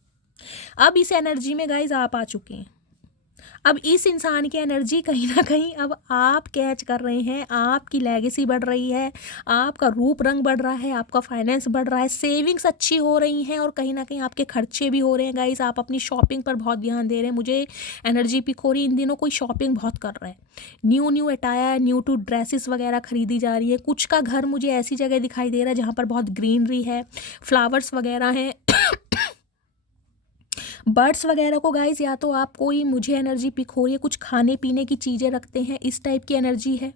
अब इस एनर्जी में गाइज आप आ चुके हैं। अब इस इंसान की एनर्जी कहीं ना कहीं अब आप कैच कर रहे हैं, आपकी लेगेसी बढ़ रही है, आपका रूप रंग बढ़ रहा है, आपका फाइनेंस बढ़ रहा है, सेविंग्स अच्छी हो रही हैं और कहीं ना कहीं आपके खर्चे भी हो रहे हैं गाइस। आप अपनी शॉपिंग पर बहुत ध्यान दे रहे हैं। मुझे एनर्जी पिक हो रही है इन दिनों कोई शॉपिंग बहुत कर रहा है, new attire, new to dresses वगैरह खरीदी जा रही है। कुछ का घर मुझे ऐसी जगह दिखाई दे रहा है जहाँ पर बहुत ग्रीनरी है, फ्लावर्स वगैरह हैं, बर्ड्स वगैरह को गाइज, या तो आप कोई मुझे एनर्जी पिक हो रही है, कुछ खाने पीने की चीज़ें रखते हैं, इस टाइप की एनर्जी है।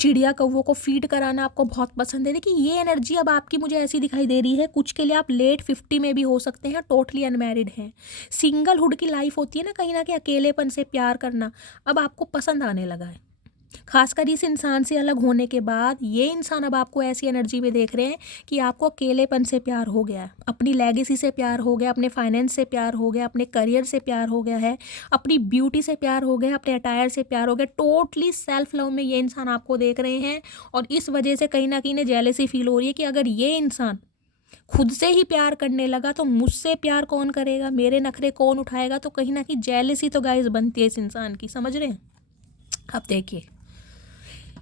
चिड़िया कौवों को फीड कराना आपको बहुत पसंद है। देखिए ये एनर्जी अब आपकी मुझे ऐसी दिखाई दे रही है। कुछ के लिए आप लेट 50 में भी हो सकते हैं, टोटली अनमैरिड हैं। सिंगलहुड की लाइफ होती है ना कहीं अकेलेपन से प्यार करना, अब आपको पसंद आने लगा है। खासकर इस इंसान से अलग होने के बाद ये इंसान अब आपको ऐसी एनर्जी में देख रहे हैं कि आपको अकेलेपन से प्यार हो गया है, अपनी लेगेसी से प्यार हो गया, अपने फाइनेंस से प्यार हो गया, अपने करियर से प्यार हो गया है, अपनी ब्यूटी से प्यार हो गया, अपने अटायर से प्यार हो गया। टोटली सेल्फ लव में ये इंसान आपको देख रहे हैं और इस वजह से कहीं ना कहीं जेलसी फील हो रही है कि अगर ये इंसान खुद से ही प्यार करने लगा तो मुझसे प्यार कौन करेगा, मेरे नखरे कौन उठाएगा। तो कहीं ना कहीं जेलसी तो गाइस बनती है इस इंसान की, समझ रहे हैं। अब देखिए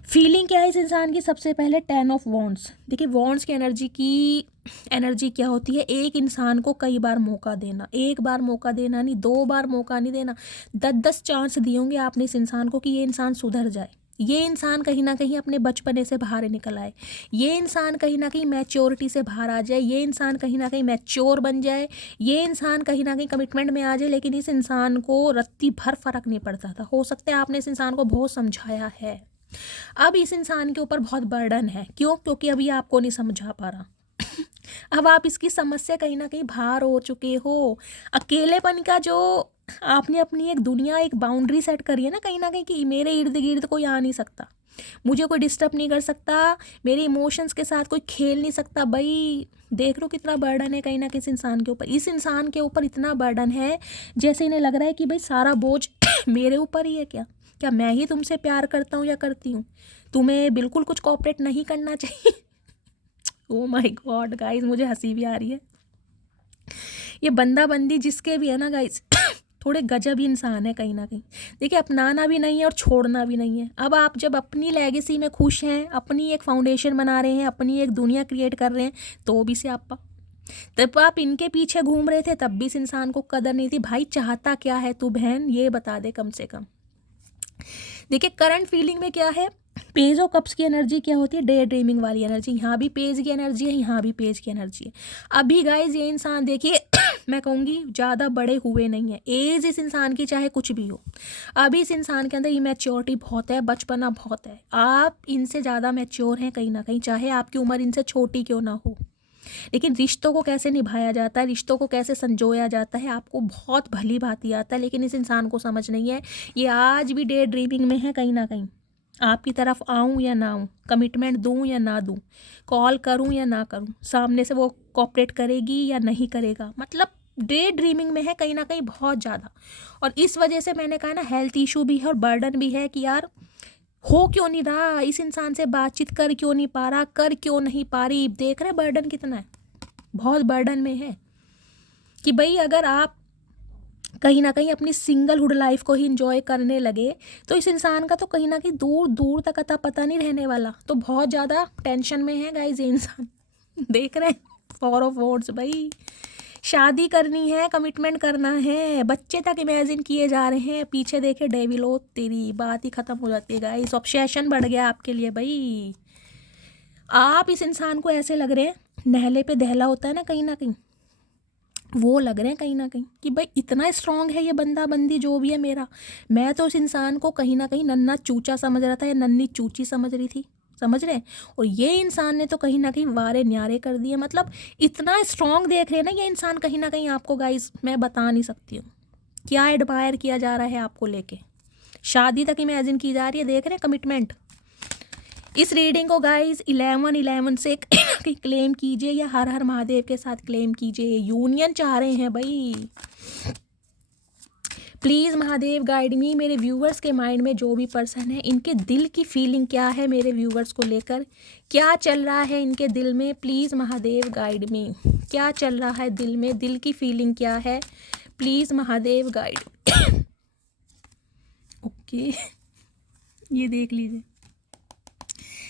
फीलिंग क्या है इस इंसान की। सबसे पहले 10 ऑफ वॉन्ड्स। देखिए वॉन्ड्स की एनर्जी क्या होती है, एक इंसान को कई बार मौका देना, एक बार मौका देना नहीं, 2 बार मौका नहीं देना, 10-10 चांस दिए होंगे आपने इस इंसान को कि ये इंसान सुधर जाए, ये इंसान कहीं ना कहीं अपने बचपने से बाहर निकल आए, ये इंसान कहीं ना कहीं मैच्योरिटी से बाहर आ जाए, ये इंसान कहीं ना कहीं मैच्योर बन जाए, ये इंसान कहीं ना कहीं कमिटमेंट में आ जाए। लेकिन इस इंसान को रत्ती भर फर्क नहीं पड़ता था। हो सकता है आपने इस इंसान को बहुत समझाया है, अब इस इंसान के ऊपर बहुत बर्डन है। क्यों? क्योंकि अभी आपको नहीं समझा पा रहा। अब आप इसकी समस्या कहीं ना कहीं बाहर हो चुके हो। अकेलेपन का जो आपने अपनी एक दुनिया, एक बाउंड्री सेट करी है ना कहीं कि मेरे इर्द गिर्द कोई आ नहीं सकता, मुझे कोई डिस्टर्ब नहीं कर सकता, मेरे इमोशंस के साथ कोई खेल नहीं सकता। भाई देख लो कितना बर्डन है कहीं ना कहीं इस इंसान के ऊपर। इस इंसान के ऊपर इतना बर्डन है जैसे इन्हें लग रहा है कि भाई सारा बोझ मेरे ऊपर ही है। क्या मैं ही तुमसे प्यार करता हूँ या करती हूँ? तुम्हें बिल्कुल कुछ कोऑपरेट नहीं करना चाहिए। ओ माय गॉड गाइस, मुझे हंसी भी आ रही है। ये बंदा बंदी जिसके भी है ना गाइस, थोड़े गजब ही इंसान है कहीं ना कहीं। देखिए अपनाना भी नहीं है और छोड़ना भी नहीं है। अब आप जब अपनी लेगेसी में खुश हैं, अपनी एक फाउंडेशन बना रहे हैं, अपनी एक दुनिया क्रिएट कर रहे हैं, तो भी से आप तब आप इनके पीछे घूम रहे थे तब भी इस इंसान को कदर नहीं थी। भाई चाहता क्या है तू बहन, ये बता दे कम से कम। देखिए करंट फीलिंग में क्या है, पेज ऑफ कप्स की एनर्जी क्या होती है, डे ड्रीमिंग वाली एनर्जी। यहाँ भी पेज की एनर्जी है, यहाँ भी पेज की एनर्जी है। अभी गाइज ये इंसान देखिए मैं कहूँगी ज़्यादा बड़े हुए नहीं है। एज इस इंसान की चाहे कुछ भी हो, अभी इस इंसान के अंदर इमेच्योरिटी बहुत है, बचपना बहुत है। आप इनसे ज़्यादा मैच्योर हैं कहीं ना कहीं, चाहे आपकी उम्र इनसे छोटी क्यों ना हो। लेकिन रिश्तों को कैसे निभाया जाता है, रिश्तों को कैसे संजोया जाता है, आपको बहुत भली भांति आता है। लेकिन इस इंसान को समझ नहीं है, ये आज भी डे ड्रीमिंग में है कहीं ना कहीं। आपकी तरफ आऊँ या ना आऊँ, कमिटमेंट दूँ या ना दूँ, कॉल करूँ या ना करूँ, सामने से वो कोऑपरेट करेगी या नहीं करेगा, मतलब डे ड्रीमिंग में है कहीं ना कहीं बहुत ज़्यादा। और इस वजह से मैंने कहा ना हेल्थ इशू भी है और बर्डन भी है कि यार हो क्यों नहीं रहा, इस इंसान से बातचीत कर क्यों नहीं पा रहा, कर क्यों नहीं पा रही। देख रहे बर्डन कितना है, बहुत बर्डन में है कि भाई अगर आप कहीं ना कहीं अपनी सिंगलहुड लाइफ को ही इंजॉय करने लगे तो इस इंसान का तो कहीं ना कहीं दूर दूर तक अता पता नहीं रहने वाला। तो बहुत ज़्यादा टेंशन में है गाइज ये इंसान। देख रहे हैं 4 ऑफ वॉन्ड्स भाई, शादी करनी है, कमिटमेंट करना है, बच्चे तक इमेजिन किए जा रहे हैं, पीछे देखे डेविलो, तेरी बात ही खत्म हो जाती है गाइस। ऑब्सेशन बढ़ गया आपके लिए भाई। आप इस इंसान को ऐसे लग रहे हैं, नहले पे दहला होता है ना कहीं, वो लग रहे हैं कहीं ना कहीं कि भाई इतना स्ट्रांग है ये बंदा बंदी जो भी है मेरा। मैं तो उस इंसान को कहीं ना कहीं नन्ना चूचा समझ रहा था या नन्नी चूची समझ रही थी, समझ रहे हैं। और ये इंसान ने तो कहीं ना कहीं वारे न्यारे कर दिए। मतलब इतना स्ट्रांग देख रहे हैं ना ये इंसान कहीं ना कहीं आपको गाइस, मैं बता नहीं सकती हूँ क्या एडमायर किया जा रहा है आपको लेके। शादी तक इमेजिन की जा रही है, देख रहे हैं कमिटमेंट। इस रीडिंग को गाइस 11/11 से क्लेम कीजिए या हर हर महादेव के साथ क्लेम कीजिए। यूनियन चाह रहे हैं भाई। प्लीज़ महादेव गाइड मी। मेरे व्यूवर्स के माइंड में जो भी पर्सन है, इनके दिल की फीलिंग क्या है मेरे व्यूवर्स को लेकर, क्या चल रहा है इनके दिल में। प्लीज़ महादेव गाइड मी। क्या चल रहा है दिल में, दिल की फीलिंग क्या है, प्लीज़ महादेव गाइड। ओके ये देख लीजिए,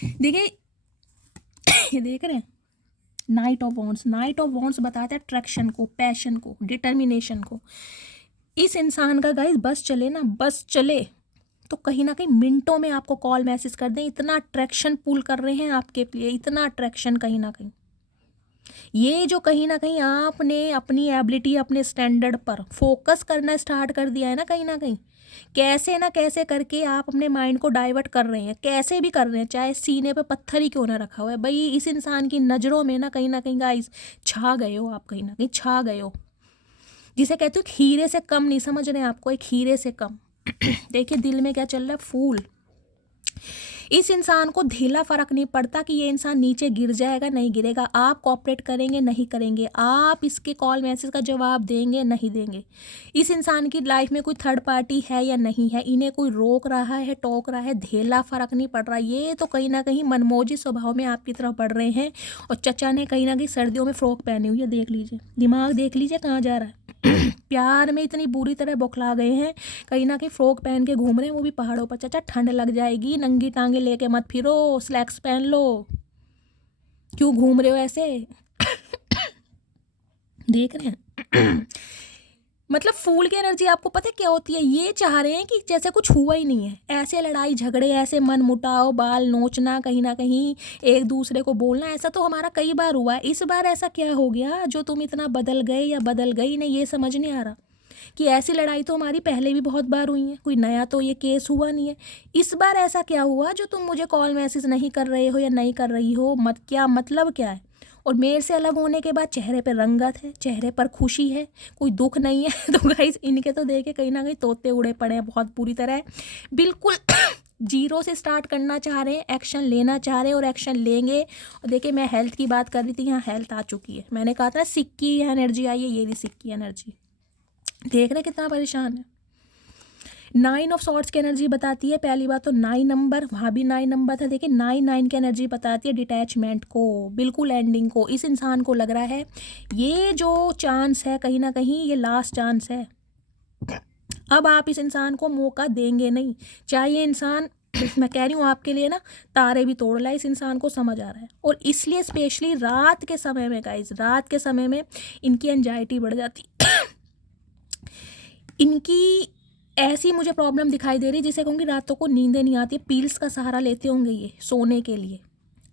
देखिए ये देख रहे हैं night of wands. Night of wands बताता है अट्रैक्शन को, पैशन को, डिटर्मिनेशन को। इस इंसान का गाइस बस चले ना, बस चले तो कहीं ना कहीं मिनटों में आपको कॉल मैसेज कर दें। इतना अट्रैक्शन पुल कर रहे हैं आपके लिए, इतना अट्रैक्शन कहीं ना कहीं। ये जो कहीं ना कहीं आपने अपनी एबिलिटी, अपने स्टैंडर्ड पर फोकस करना स्टार्ट कर दिया है ना कहीं, कैसे ना कैसे करके आप अपने माइंड को डाइवर्ट कर रहे हैं, कैसे भी कर रहे हैं, चाहे सीने पे पत्थर ही क्यों ना रखा हुआ है भाई। इस इंसान की नज़रों में ना कहीं गाइस छा गए हो आप, कहीं ना कहीं छा गए हो। जिसे कहते हो एक हीरे से कम नहीं समझ रहे हैं आपको, एक हीरे से कम। देखिए दिल में क्या चल रहा है, फूल। इस इंसान को ढीला फर्क नहीं पड़ता कि ये इंसान नीचे गिर जाएगा नहीं गिरेगा। आप कोऑपरेट करेंगे नहीं करेंगे, आप इसके कॉल मैसेज का जवाब देंगे नहीं देंगे। इस इंसान की लाइफ में कोई थर्ड पार्टी है या नहीं है, इन्हें कोई रोक रहा है, टोक रहा है, ढीला फर्क नहीं पड़ रहा। ये तो कहीं ना कहीं मनमोजी स्वभाव में आपकी तरफ बढ़ रहे हैं। और चचा ने कहीं ना कहीं सर्दियों में फ्रॉक पहनी हुई है, देख लीजिए दिमाग, देख लीजिए कहाँ जा रहा है। प्यार में इतनी बुरी तरह बौखला गए हैं, कहीं ना कहीं फ्रॉक पहन के घूम रहे हैं, वो भी पहाड़ों पर। चाचा ठंड लग जाएगी, नंगी टांगे लेके मत फिरो, स्लैक्स पहन लो। क्यों घूम रहे हो ऐसे? देख रहे हैं मतलब फूल की एनर्जी आपको पता है क्या होती है। ये चाह रहे हैं कि जैसे कुछ हुआ ही नहीं है। ऐसे लड़ाई झगड़े, ऐसे मन मुटाव, बाल नोचना, कहीं ना कहीं एक दूसरे को बोलना, ऐसा तो हमारा कई बार हुआ है। इस बार ऐसा क्या हो गया जो तुम इतना बदल गए या बदल गई, नहीं ये समझ नहीं आ रहा। कि ऐसी लड़ाई तो हमारी पहले भी बहुत बार हुई है, कोई नया तो ये केस हुआ नहीं है। इस बार ऐसा क्या हुआ जो तुम मुझे कॉल मैसेज नहीं कर रहे हो या नहीं कर रही हो, क्या मतलब क्या है। और मेरे से अलग होने के बाद चेहरे पर रंगत है, चेहरे पर खुशी है, कोई दुख नहीं है। तो गाइस इनके तो देखे कहीं ना कहीं तोते उड़े पड़े हैं बहुत बुरी तरह, बिल्कुल जीरो से स्टार्ट करना चाह रहे हैं, एक्शन लेना चाह रहे हैं और एक्शन लेंगे। और देखिए मैं हेल्थ की बात कर रही थी, यहाँ हेल्थ आ चुकी है। मैंने कहा था सिक्की एनर्जी आई है, ये भी सिक्की एनर्जी। देख रहे कितना परेशान है। 9 ऑफ सॉर्ट्स की एनर्जी बताती है, पहली बात तो 9 नंबर, वहाँ भी 9 नंबर था। देखिए 9 की एनर्जी बताती है डिटैचमेंट को, बिल्कुल एंडिंग को। इस इंसान को लग रहा है ये जो चांस है कहीं ना कहीं ये लास्ट चांस है। अब आप इस इंसान को मौका देंगे नहीं, चाहे ये इंसान मैं कह रही हूँ आपके लिए ना तारे भी तोड़ लाए, इस इंसान को समझ आ रहा है। और इसलिए स्पेशली रात के समय में गाइस, रात के समय में इनकी एंजाइटी बढ़ जाती इनकी ऐसी मुझे प्रॉब्लम दिखाई दे रही जिसे कहूँगी रातों को नींदें नहीं आती। पील्स का सहारा लेते होंगे ये सोने के लिए।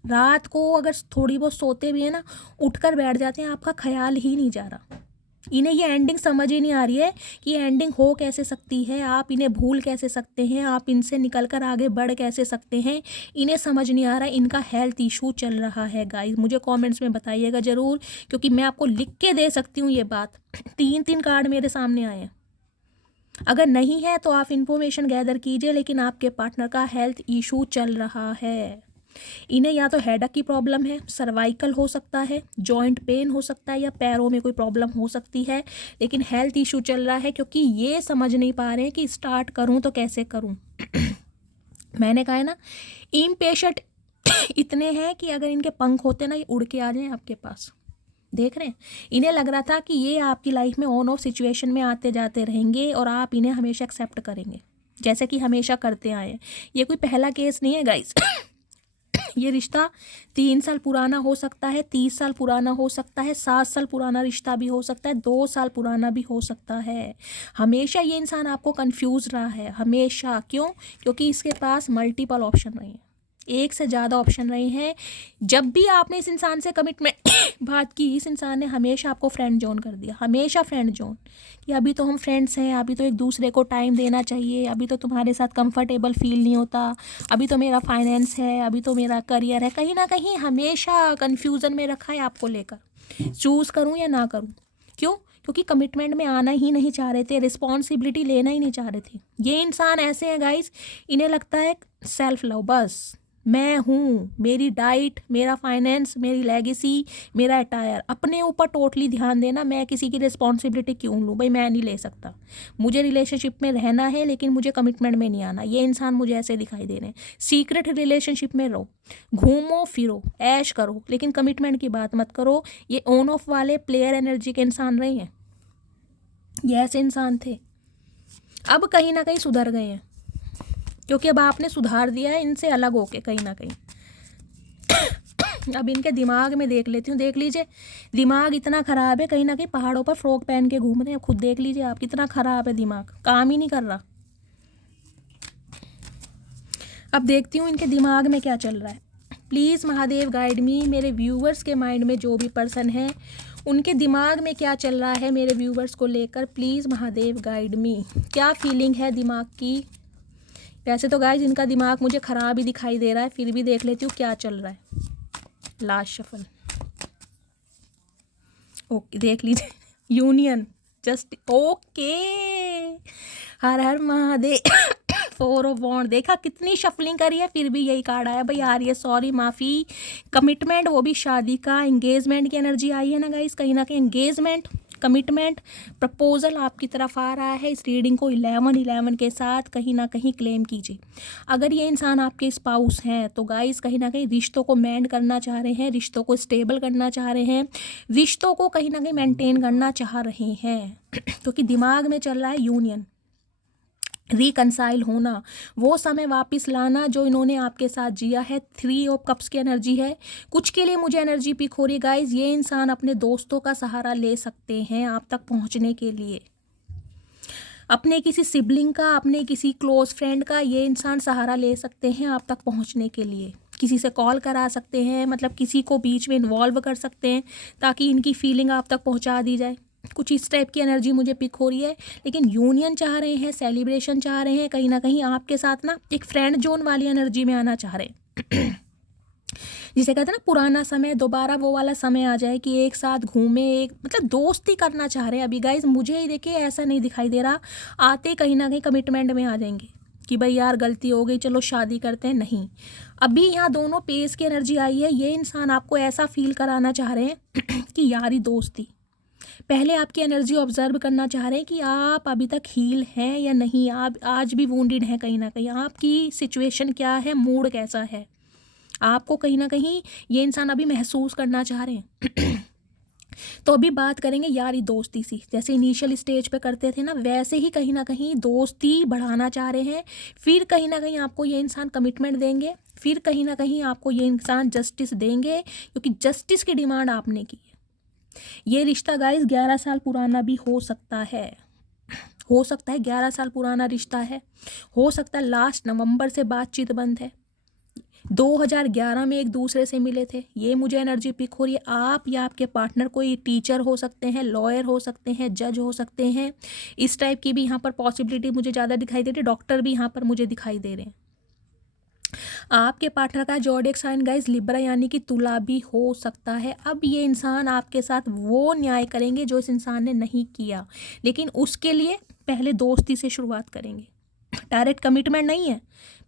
रात को अगर थोड़ी बहुत सोते भी हैं ना, उठकर बैठ जाते हैं, आपका ख्याल ही नहीं जा रहा। इन्हें ये एंडिंग समझ ही नहीं आ रही है कि ये एंडिंग हो कैसे सकती है, आप इन्हें भूल कैसे सकते हैं, आप इनसे निकलकर आगे बढ़ कैसे सकते हैं, इन्हें समझ नहीं आ रहा है। इनका हेल्थ इशू चल रहा है गाइस, मुझे कमेंट्स में बताइएगा ज़रूर, क्योंकि मैं आपको लिख के दे सकती हूँ ये बात। 3 कार्ड मेरे सामने आए हैं। अगर नहीं है तो आप इंफॉर्मेशन गैदर कीजिए, लेकिन आपके पार्टनर का हेल्थ इशू चल रहा है। इन्हें या तो हेडेक की प्रॉब्लम है, सर्वाइकल हो सकता है, जॉइंट पेन हो सकता है, या पैरों में कोई प्रॉब्लम हो सकती है, लेकिन हेल्थ इशू चल रहा है क्योंकि ये समझ नहीं पा रहे हैं कि स्टार्ट करूं तो कैसे करूं। मैंने कहा है ना, इम्पेशेंट इतने हैं कि अगर इनके पंख होते ना ये उड़ के आ जाएं आपके पास। देख रहे हैं, इन्हें लग रहा था कि ये आपकी लाइफ में ऑन ऑफ सिचुएशन में आते जाते रहेंगे और आप इन्हें हमेशा एक्सेप्ट करेंगे, जैसे कि हमेशा करते आए हैं। ये कोई पहला केस नहीं है गाइस। ये रिश्ता 3 साल पुराना हो सकता है, 30 साल पुराना हो सकता है, 7 साल पुराना रिश्ता भी हो सकता है, 2 साल पुराना भी हो सकता है। हमेशा ये इंसान आपको कंफ्यूज रहा है, हमेशा। क्यों? क्योंकि इसके पास मल्टीपल ऑप्शन रहे हैं, एक से ज़्यादा ऑप्शन रहे हैं। जब भी आपने इस इंसान से कमिटमेंट बात की, इस इंसान ने हमेशा आपको फ्रेंड जोन कर दिया, हमेशा फ्रेंड जोन, कि अभी तो हम फ्रेंड्स हैं, अभी तो एक दूसरे को टाइम देना चाहिए, अभी तो तुम्हारे साथ कंफर्टेबल फील नहीं होता, अभी तो मेरा फाइनेंस है, अभी तो मेरा करियर है। कहीं ना कहीं हमेशा कन्फ्यूज़न में रखा है आपको लेकर, चूज़ करूँ या ना करूँ। क्यों? क्योंकि कमिटमेंट में आना ही नहीं चाह रहे थे, रिस्पॉन्सिबिलिटी लेना ही नहीं चाह रहे थे। ये इंसान ऐसे हैं गाइस, इन्हें लगता है सेल्फ लव, बस मैं हूँ, मेरी डाइट, मेरा फाइनेंस, मेरी लेगेसी, मेरा अटायर, अपने ऊपर टोटली ध्यान देना। मैं किसी की रिस्पॉन्सिबिलिटी क्यों लूँ भाई, मैं नहीं ले सकता। मुझे रिलेशनशिप में रहना है लेकिन मुझे कमिटमेंट में नहीं आना। ये इंसान मुझे ऐसे दिखाई दे रहे हैं। सीक्रेट रिलेशनशिप में रहो, घूमो फिरो, ऐश करो, लेकिन कमिटमेंट की बात मत करो। ये ऑन ऑफ वाले प्लेयर एनर्जी के इंसान रहे हैं, ये ऐसे इंसान थे। अब कहीं ना कहीं सुधर गए हैं, क्योंकि अब आपने सुधार दिया है इनसे अलग होके कहीं ना कहीं। अब इनके दिमाग में देख लेती हूँ, देख लीजिए दिमाग इतना ख़राब है, कहीं ना कहीं पहाड़ों पर फ्रॉक पहन के घूम रहे हैं। खुद देख लीजिए आप, कितना ख़राब है दिमाग, काम ही नहीं कर रहा। अब देखती हूँ इनके दिमाग में क्या चल रहा है। प्लीज़ महादेव गाइड मी, मेरे व्यूवर्स के माइंड में जो भी पर्सन है उनके दिमाग में क्या चल रहा है मेरे व्यूवर्स को लेकर। प्लीज़ महादेव गाइड मी, क्या फीलिंग है दिमाग की। वैसे तो गाइज इनका दिमाग मुझे ख़राब ही दिखाई दे रहा है, फिर भी देख लेती हूँ क्या चल रहा है। लास्ट शफल, ओके देख लीजिए। Union, just okay, Har Har Mahadev. 4 of wands, देखा कितनी शफलिंग करी है फिर भी यही कार्ड आया भाई। यार ये सॉरी, माफ़ी, कमिटमेंट, वो भी शादी का, एंगेजमेंट की एनर्जी आई है ना गाइस। कहीं ना कहीं एंगेजमेंट, कमिटमेंट, प्रपोजल आपकी तरफ आ रहा है। इस रीडिंग को 11-11 के साथ कहीं ना कहीं क्लेम कीजिए। अगर ये इंसान आपके स्पाउस हैं तो गाइस कहीं ना कहीं रिश्तों को मेंड करना चाह रहे हैं, रिश्तों को स्टेबल करना चाह रहे हैं, रिश्तों को कहीं ना कहीं मेंटेन करना चाह रहे हैं। क्योंकि दिमाग में चल रहा है यूनियन, रिकनसाइल होना, वो समय वापस लाना जो इन्होंने आपके साथ जिया है। 3 ऑफ कप्स की एनर्जी है। कुछ के लिए मुझे एनर्जी पिक हो रही है गाइज, ये इंसान अपने दोस्तों का सहारा ले सकते हैं आप तक पहुंचने के लिए, अपने किसी सिबलिंग का, अपने किसी क्लोज फ्रेंड का ये इंसान सहारा ले सकते हैं आप तक पहुंचने के लिए। किसी से कॉल करा सकते हैं, मतलब किसी को बीच में इन्वॉल्व कर सकते हैं ताकि इनकी फीलिंग आप तक पहुंचा दी जाए। कुछ इस टाइप की एनर्जी मुझे पिक हो रही है। लेकिन यूनियन चाह रहे हैं, सेलिब्रेशन चाह रहे हैं, कहीं ना कहीं आपके साथ ना एक फ्रेंड जोन वाली एनर्जी में आना चाह रहे हैं। जिसे कहते हैं ना पुराना समय, दोबारा वो वाला समय आ जाए कि एक साथ घूमे, एक मतलब दोस्ती करना चाह रहे हैं अभी गाइज। मुझे ही देखिए ऐसा नहीं दिखाई दे रहा आते कहीं ना कहीं कमिटमेंट में आ जाएंगे कि भाई यार गलती हो गई, चलो शादी करते हैं। नहीं, अभी यहाँ दोनों पेस की एनर्जी आई है। ये इंसान आपको ऐसा फील कराना चाह रहे हैं कि यारी दोस्ती, पहले आपकी एनर्जी ऑब्जर्व करना चाह रहे हैं कि आप अभी तक हील हैं या नहीं, आप आज भी वुंडेड हैं कहीं ना कहीं, आपकी सिचुएशन क्या है, मूड कैसा है, आपको कहीं ना कहीं ये इंसान अभी महसूस करना चाह रहे हैं। तो अभी बात करेंगे यारी दोस्ती सी, जैसे इनिशियल स्टेज पे करते थे ना, वैसे ही कहीं ना कहीं दोस्ती बढ़ाना चाह रहे हैं। फिर कहीं ना कहीं आपको ये इंसान कमिटमेंट देंगे, फिर कहीं ना कहीं आपको ये इंसान जस्टिस देंगे, क्योंकि जस्टिस की डिमांड आपने की है। ये रिश्ता गाइस 11 साल पुराना भी हो सकता है, हो सकता है 11 साल पुराना रिश्ता है, हो सकता है लास्ट नवंबर से बातचीत बंद है, 2011 में एक दूसरे से मिले थे। ये मुझे एनर्जी पिक हो रही है। आप या आपके पार्टनर कोई टीचर हो सकते हैं, लॉयर हो सकते हैं, जज हो सकते हैं, इस टाइप की भी यहाँ पर पॉसिबिलिटी मुझे ज़्यादा दिखाई दे रही है। डॉक्टर भी यहाँ पर मुझे दिखाई दे रहे हैं। आपके पार्टनर का ज़ोडिएक साइन गाइस लिब्रा यानी कि तुला भी हो सकता है। अब ये इंसान आपके साथ वो न्याय करेंगे जो इस इंसान ने नहीं किया, लेकिन उसके लिए पहले दोस्ती से शुरुआत करेंगे। डायरेक्ट कमिटमेंट नहीं है,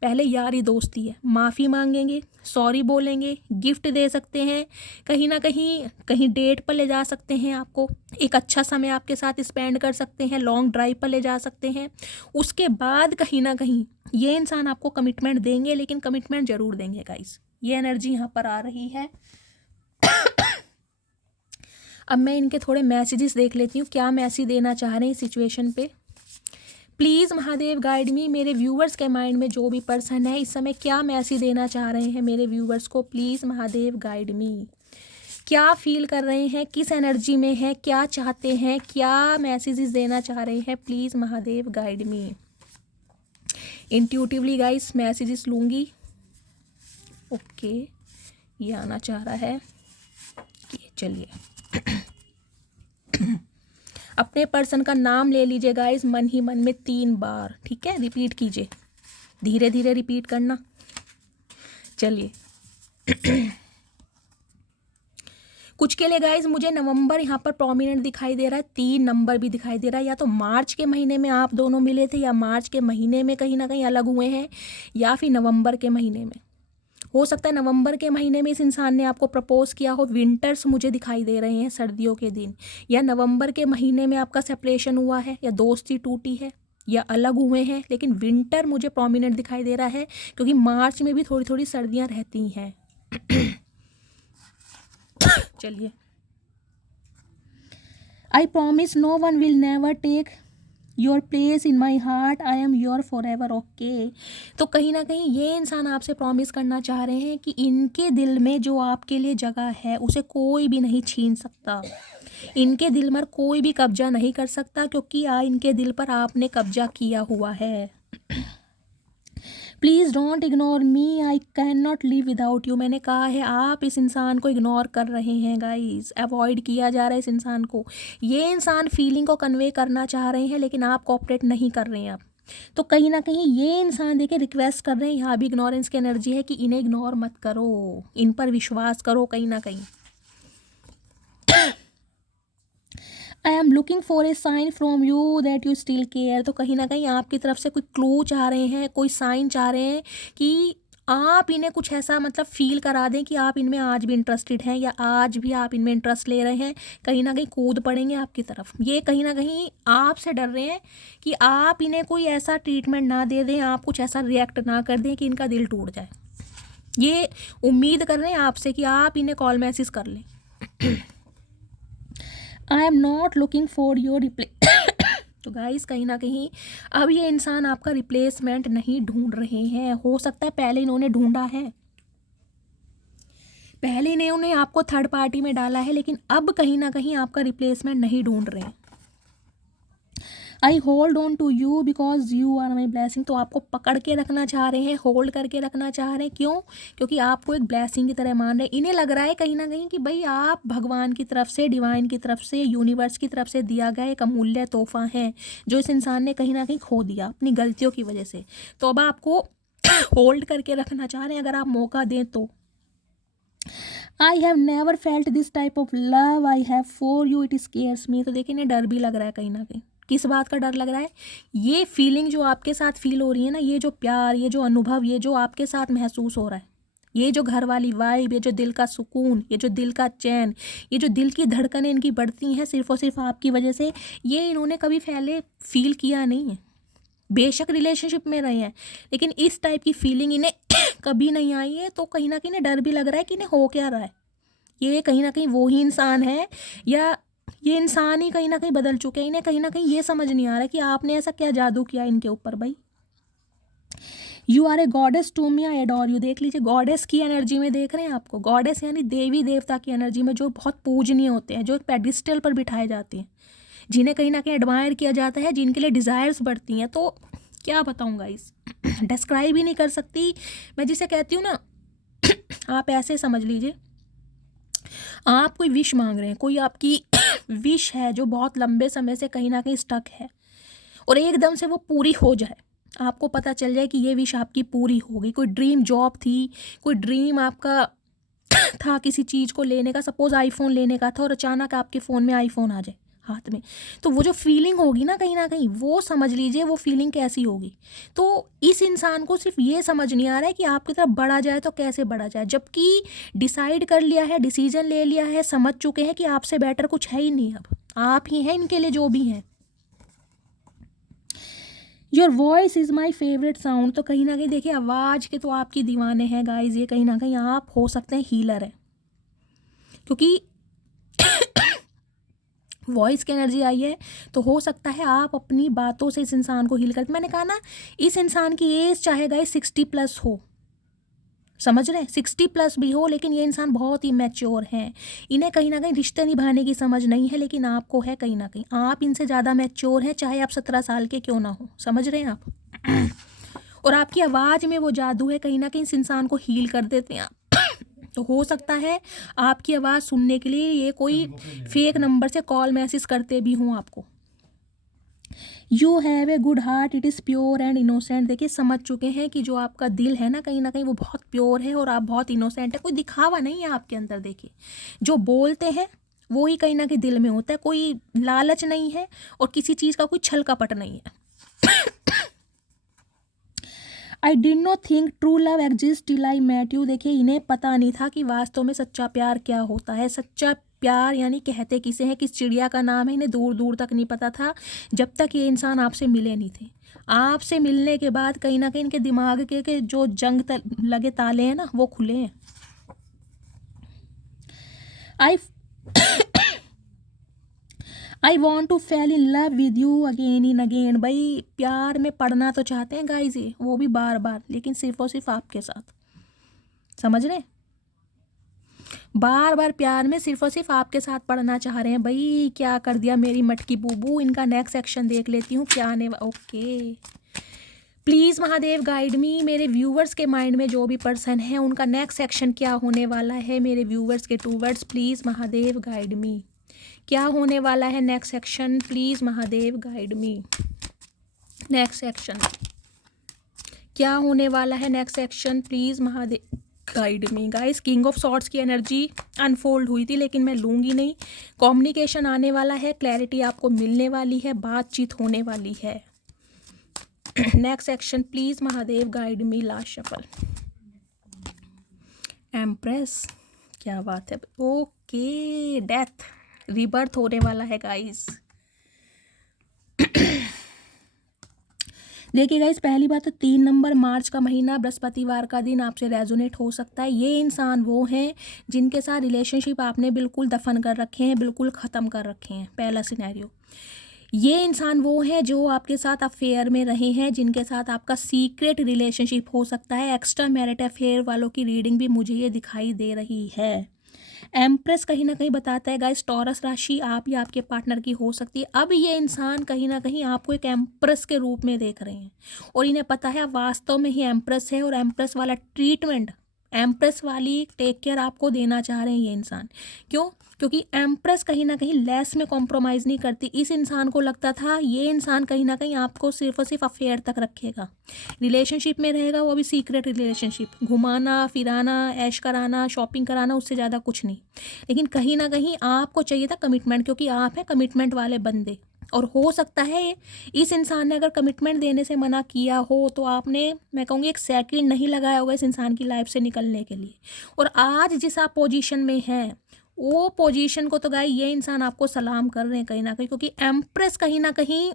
पहले यारी दोस्ती है। माफ़ी मांगेंगे, सॉरी बोलेंगे, गिफ्ट दे सकते हैं, कहीं ना कहीं डेट पर ले जा सकते हैं, आपको एक अच्छा समय आपके साथ स्पेंड कर सकते हैं, लॉन्ग ड्राइव पर ले जा सकते हैं। उसके बाद कहीं ना कहीं ये इंसान आपको कमिटमेंट देंगे, लेकिन कमिटमेंट ज़रूर देंगे गाइस। ये एनर्जी यहाँ पर आ रही है। अब मैं इनके थोड़े मैसेजेस देख लेती हूँ, क्या मैसेज देना चाह रहे हैं इस सिचुएशन पे। प्लीज़ महादेव गाइड मी, मेरे व्यूवर्स के माइंड में जो भी पर्सन है इस समय क्या मैसेज देना चाह रहे हैं मेरे व्यूवर्स को, प्लीज़ महादेव गाइड मी। क्या फील कर रहे हैं, किस एनर्जी में है, क्या चाहते हैं, क्या मैसेजेस देना चाह रहे हैं, please Mahadev guide me. Intuitively guys messages लूँगी। ओके, ये आना चाह रहा है कि चलिए अपने पर्सन का नाम ले लीजिए गाइस मन ही मन में 3 बार, ठीक है, रिपीट कीजिए, धीरे धीरे रिपीट करना। चलिए कुछ के लिए गाइज मुझे नवंबर यहाँ पर प्रोमिनेंट दिखाई दे रहा है, 3 नंबर भी दिखाई दे रहा है। या तो मार्च के महीने में आप दोनों मिले थे, या मार्च के महीने में कहीं ना कहीं अलग हुए हैं, या फिर नवंबर के महीने में। हो सकता है नवंबर के महीने में इस इंसान ने आपको प्रपोज किया हो। विंटर्स मुझे दिखाई दे रहे हैं, सर्दियों के दिन। या नवंबर के महीने में आपका सेपरेशन हुआ है, या दोस्ती टूटी है, या अलग हुए हैं। लेकिन विंटर मुझे प्रोमिनेंट दिखाई दे रहा है, क्योंकि मार्च में भी थोड़ी थोड़ी सर्दियाँ रहती हैं। चलिए, I promise no one will never take your place in my heart, I am your forever. Okay, तो कहीं ना कहीं ये इंसान आपसे प्रॉमिस करना चाह रहे हैं कि इनके दिल में जो आपके लिए जगह है उसे कोई भी नहीं छीन सकता। इनके दिल पर कोई भी कब्जा नहीं कर सकता, क्योंकि इनके दिल पर आपने कब्जा किया हुआ है। Please don't ignore me, I can not live without you. मैंने कहा है आप इस इंसान को इग्नोर कर रहे हैं गाइस, अवॉइड किया जा रहा है इस इंसान को। ये इंसान फीलिंग को कन्वे करना चाह रहे हैं, लेकिन आप कोऑपरेट नहीं कर रहे हैं आप। तो कहीं ना कहीं ये इंसान देखिए रिक्वेस्ट कर रहे हैं, यहाँ भी इग्नोरेंस की एनर्जी है कि इन्हें इग्नोर मत करो, इन पर विश्वास करो कहीं ना कहीं। I am looking for a sign from you that you still care. तो कहीं ना कहीं आपकी तरफ से कोई क्लू चाह रहे हैं, कोई साइन चाह रहे हैं कि आप इन्हें कुछ ऐसा मतलब फील करा दें कि आप इनमें आज भी इंटरेस्टेड हैं, या आज भी आप इनमें इंटरेस्ट ले रहे हैं। कहीं ना कहीं कूद पड़ेंगे आपकी तरफ। ये कहीं ना कहीं आपसे डर रहे हैं कि आप इन्हें कोई ऐसा ट्रीटमेंट ना दे दें, आप कुछ ऐसा रिएक्ट ना कर दें कि इनका दिल टूट जाए। ये उम्मीद कर रहे हैं आपसे कि आप इन्हें कॉल मैसेज कर लें। I am not looking for your replay. तो गाइस कहीं ना कहीं अब ये इंसान आपका रिप्लेसमेंट नहीं ढूंढ रहे हैं। हो सकता है पहले इन्होंने ढूंढा है, पहले इन्होंने आपको थर्ड पार्टी में डाला है, लेकिन अब कहीं ना कहीं आपका रिप्लेसमेंट नहीं ढूंढ रहे हैं। I hold on to you because you are my blessing. तो आपको पकड़ के रखना चाह रहे हैं, होल्ड करके रखना चाह रहे हैं। क्यों? क्योंकि आपको एक ब्लेसिंग की तरह मान रहे हैं। इन्हें लग रहा है कहीं ना कहीं कि भाई आप भगवान की तरफ से, डिवाइन की तरफ से, यूनिवर्स की तरफ से दिया गया एक अमूल्य तोहफा है, जो इस इंसान ने कहीं ना कहीं खो दिया अपनी गलतियों की वजह से। तो अब आपको होल्ड करके रखना चाह रहे हैं, अगर आप मौका दें तो। I have never felt this type of love I have for you, it scares me. तो देखिए इन्हें डर भी लग रहा है कहीं ना कहीं। किस बात का डर लग रहा है? ये फीलिंग जो आपके साथ फील हो रही है ना, ये जो प्यार, ये जो अनुभव, ये जो आपके साथ महसूस हो रहा है, ये जो घर वाली वाइब, ये जो दिल का सुकून, ये जो दिल का चैन, ये जो दिल की धड़कनें इनकी बढ़ती हैं सिर्फ और सिर्फ आपकी वजह से, ये इन्होंने कभी पहले फील किया नहीं है। बेशक रिलेशनशिप में रहे हैं, लेकिन इस टाइप की फीलिंग इन्हें कभी नहीं आई है। तो कहीं ना कहीं डर भी लग रहा है कि इन्हें हो क्या रहा है। ये कहीं ना कहीं वो ही इंसान है, या ये इंसान ही कहीं ना कहीं बदल चुके हैं। इन्हें कहीं ना कहीं ये समझ नहीं आ रहा कि आपने ऐसा क्या जादू किया इनके ऊपर। भाई you are a goddess to me, I adore you. देख लीजिए गॉडेस की एनर्जी में देख रहे हैं आपको। गॉडेस यानी देवी देवता की एनर्जी में, जो बहुत पूजनीय होते हैं, जो एक पेडिस्टल पर बिठाए जाते हैं, जिन्हें कहीं ना कहीं एडमायर किया जाता है, जिनके लिए डिज़ायर्स बढ़ती हैं। तो क्या बताऊँगा, इस डिस्क्राइब ही नहीं कर सकती मैं जिसे कहती हूँ ना। आप ऐसे समझ लीजिए, आप कोई विश मांग रहे हैं, कोई आपकी विश है जो बहुत लंबे समय से कहीं ना कहीं स्टक है, और एकदम से वो पूरी हो जाए, आपको पता चल जाए कि ये विश आपकी पूरी हो गई। कोई ड्रीम जॉब थी, कोई ड्रीम आपका था किसी चीज़ को लेने का, सपोज आईफोन लेने का था, और अचानक आपके फ़ोन में आईफोन आ जाए हाथ में, तो वो जो फीलिंग होगी ना कहीं ना कहीं, वो समझ लीजिए वो फीलिंग कैसी होगी। तो इस इंसान को सिर्फ ये समझ नहीं आ रहा है कि आपकी तरफ बढ़ा जाए तो कैसे बढ़ा जाए, जबकि डिसाइड कर लिया है, डिसीजन ले लिया है, समझ चुके हैं कि आपसे बेटर कुछ है ही नहीं, अब आप ही हैं इनके लिए जो भी हैं। Your voice is my favourite sound. तो कहीं ना कहीं देखिए आवाज़ के तो आपकी दीवाने हैं गाइज। ये कहीं ना कहीं आप हो सकते हैं हीलर है, क्योंकि वॉइस की एनर्जी आई है, तो हो सकता है आप अपनी बातों से इस इंसान को हील करते। मैंने कहा ना, इस इंसान की एज चाहे गाइस 60+ हो, समझ रहे हैं, 60+ भी हो, लेकिन ये इंसान बहुत ही मैच्योर हैं। इन्हें कहीं ना कहीं रिश्ते निभाने की समझ नहीं है, लेकिन आपको है कहीं ना कहीं। आप इनसे ज़्यादा मैच्योर हैं, चाहे आप 17 साल के क्यों ना हो, समझ रहे हैं आप। और आपकी आवाज़ में वो जादू है, कहीं ना कहीं इस इंसान को हील कर देते हैं आप। तो हो सकता है आपकी आवाज़ सुनने के लिए ये कोई फेक नंबर से कॉल मैसेज करते भी हों आपको। You have a good heart, it is pure and innocent. देखिए समझ चुके हैं कि जो आपका दिल है ना कहीं वो बहुत प्योर है और आप बहुत इनोसेंट है। कोई दिखावा नहीं है आपके अंदर। देखिए जो बोलते हैं वो ही कहीं ना कहीं दिल में होता है। कोई लालच नहीं है और किसी चीज़ का कोई छल कपट नहीं है। I did not think true love exist till I met you. देखिए इन्हें पता नहीं था कि वास्तव में सच्चा प्यार क्या होता है। सच्चा प्यार यानी कहते किसे हैं, किस चिड़िया का नाम है, इन्हें दूर दूर तक नहीं पता था जब तक ये इंसान आपसे मिले नहीं थे। आपसे मिलने के बाद कहीं ना कहीं इनके दिमाग के जो लगे ताले हैं ना वो खुले हैं। I want to fell in love with you again in again. भाई प्यार में पढ़ना तो चाहते हैं गाइस ये, वो भी बार बार, लेकिन सिर्फ और सिर्फ आपके साथ, समझ रहे हैं। बार बार प्यार में सिर्फ और सिर्फ आपके साथ पढ़ना चाह रहे हैं। भाई क्या कर दिया मेरी मटकी बूबू। इनका नेक्स्ट सेक्शन देख लेती हूँ क्या आने। ओके प्लीज़ महादेव गाइड मी। मेरे व्यूवर्स के माइंड में जो भी पर्सन है उनका नेक्स्ट सेक्शन क्या होने वाला है। मेरे व्यूवर्स के 2 वर्ड्स प्लीज़ महादेव गाइड मी। क्या होने वाला है next section, please Mahadev guide me. Next section क्या होने वाला है, next section please Mahadev guide me. Guys king of swords की एनर्जी अनफोल्ड हुई थी लेकिन मैं लूँगी नहीं। कम्युनिकेशन आने वाला है, क्लैरिटी आपको मिलने वाली है, बातचीत होने वाली है। Next section please Mahadev guide me. Last shuffle empress, क्या बात है। ओके डेथ, रीबर्थ होने वाला है गाइस। देखिए गाइस पहली बात तो 3 नंबर मार्च का महीना बृहस्पतिवार का दिन आपसे रेजोनेट हो सकता है। ये इंसान वो हैं जिनके साथ रिलेशनशिप आपने बिल्कुल दफन कर रखे हैं, बिल्कुल ख़त्म कर रखे हैं। पहला सिनेरियो। ये इंसान वो हैं जो आपके साथ अफेयर में रहे हैं, जिनके साथ आपका सीक्रेट रिलेशनशिप हो सकता है। एक्स्ट्रा मैरिट अफेयर वालों की रीडिंग भी मुझे ये दिखाई दे रही है। एम्प्रेस कहीं ना कहीं बताता है गाइस टॉरस राशि आप या आपके पार्टनर की हो सकती है। अब ये इंसान कहीं ना कहीं आपको एक एम्प्रेस के रूप में देख रहे हैं और इन्हें पता है आप वास्तव में ही एम्प्रेस है और एम्प्रेस वाला ट्रीटमेंट, एम्प्रेस वाली टेक केयर आपको देना चाह रहे हैं ये इंसान। क्यों? क्योंकि एम्प्रेस कहीं ना कहीं लेस में कॉम्प्रोमाइज़ नहीं करती। इस इंसान को लगता था ये इंसान कहीं ना कहीं आपको सिर्फ और सिर्फ अफेयर तक रखेगा, रिलेशनशिप में रहेगा, वो भी सीक्रेट रिलेशनशिप, घुमाना फिराना ऐश कराना शॉपिंग कराना, उससे ज़्यादा कुछ नहीं। लेकिन कहीं ना कहीं आपको चाहिए था कमिटमेंट, क्योंकि आप हैं कमिटमेंट वाले बंदे। और हो सकता है इस इंसान ने अगर कमिटमेंट देने से मना किया हो तो आपने, मैं कहूँगी, एक सेकंड नहीं लगाया होगा इस इंसान की लाइफ से निकलने के लिए। और आज जिस आप पोजीशन में हैं वो पोजीशन को तो गाय ये इंसान आपको सलाम कर रहे हैं कहीं ना कहीं, क्योंकि एम्प्रेस कहीं ना कहीं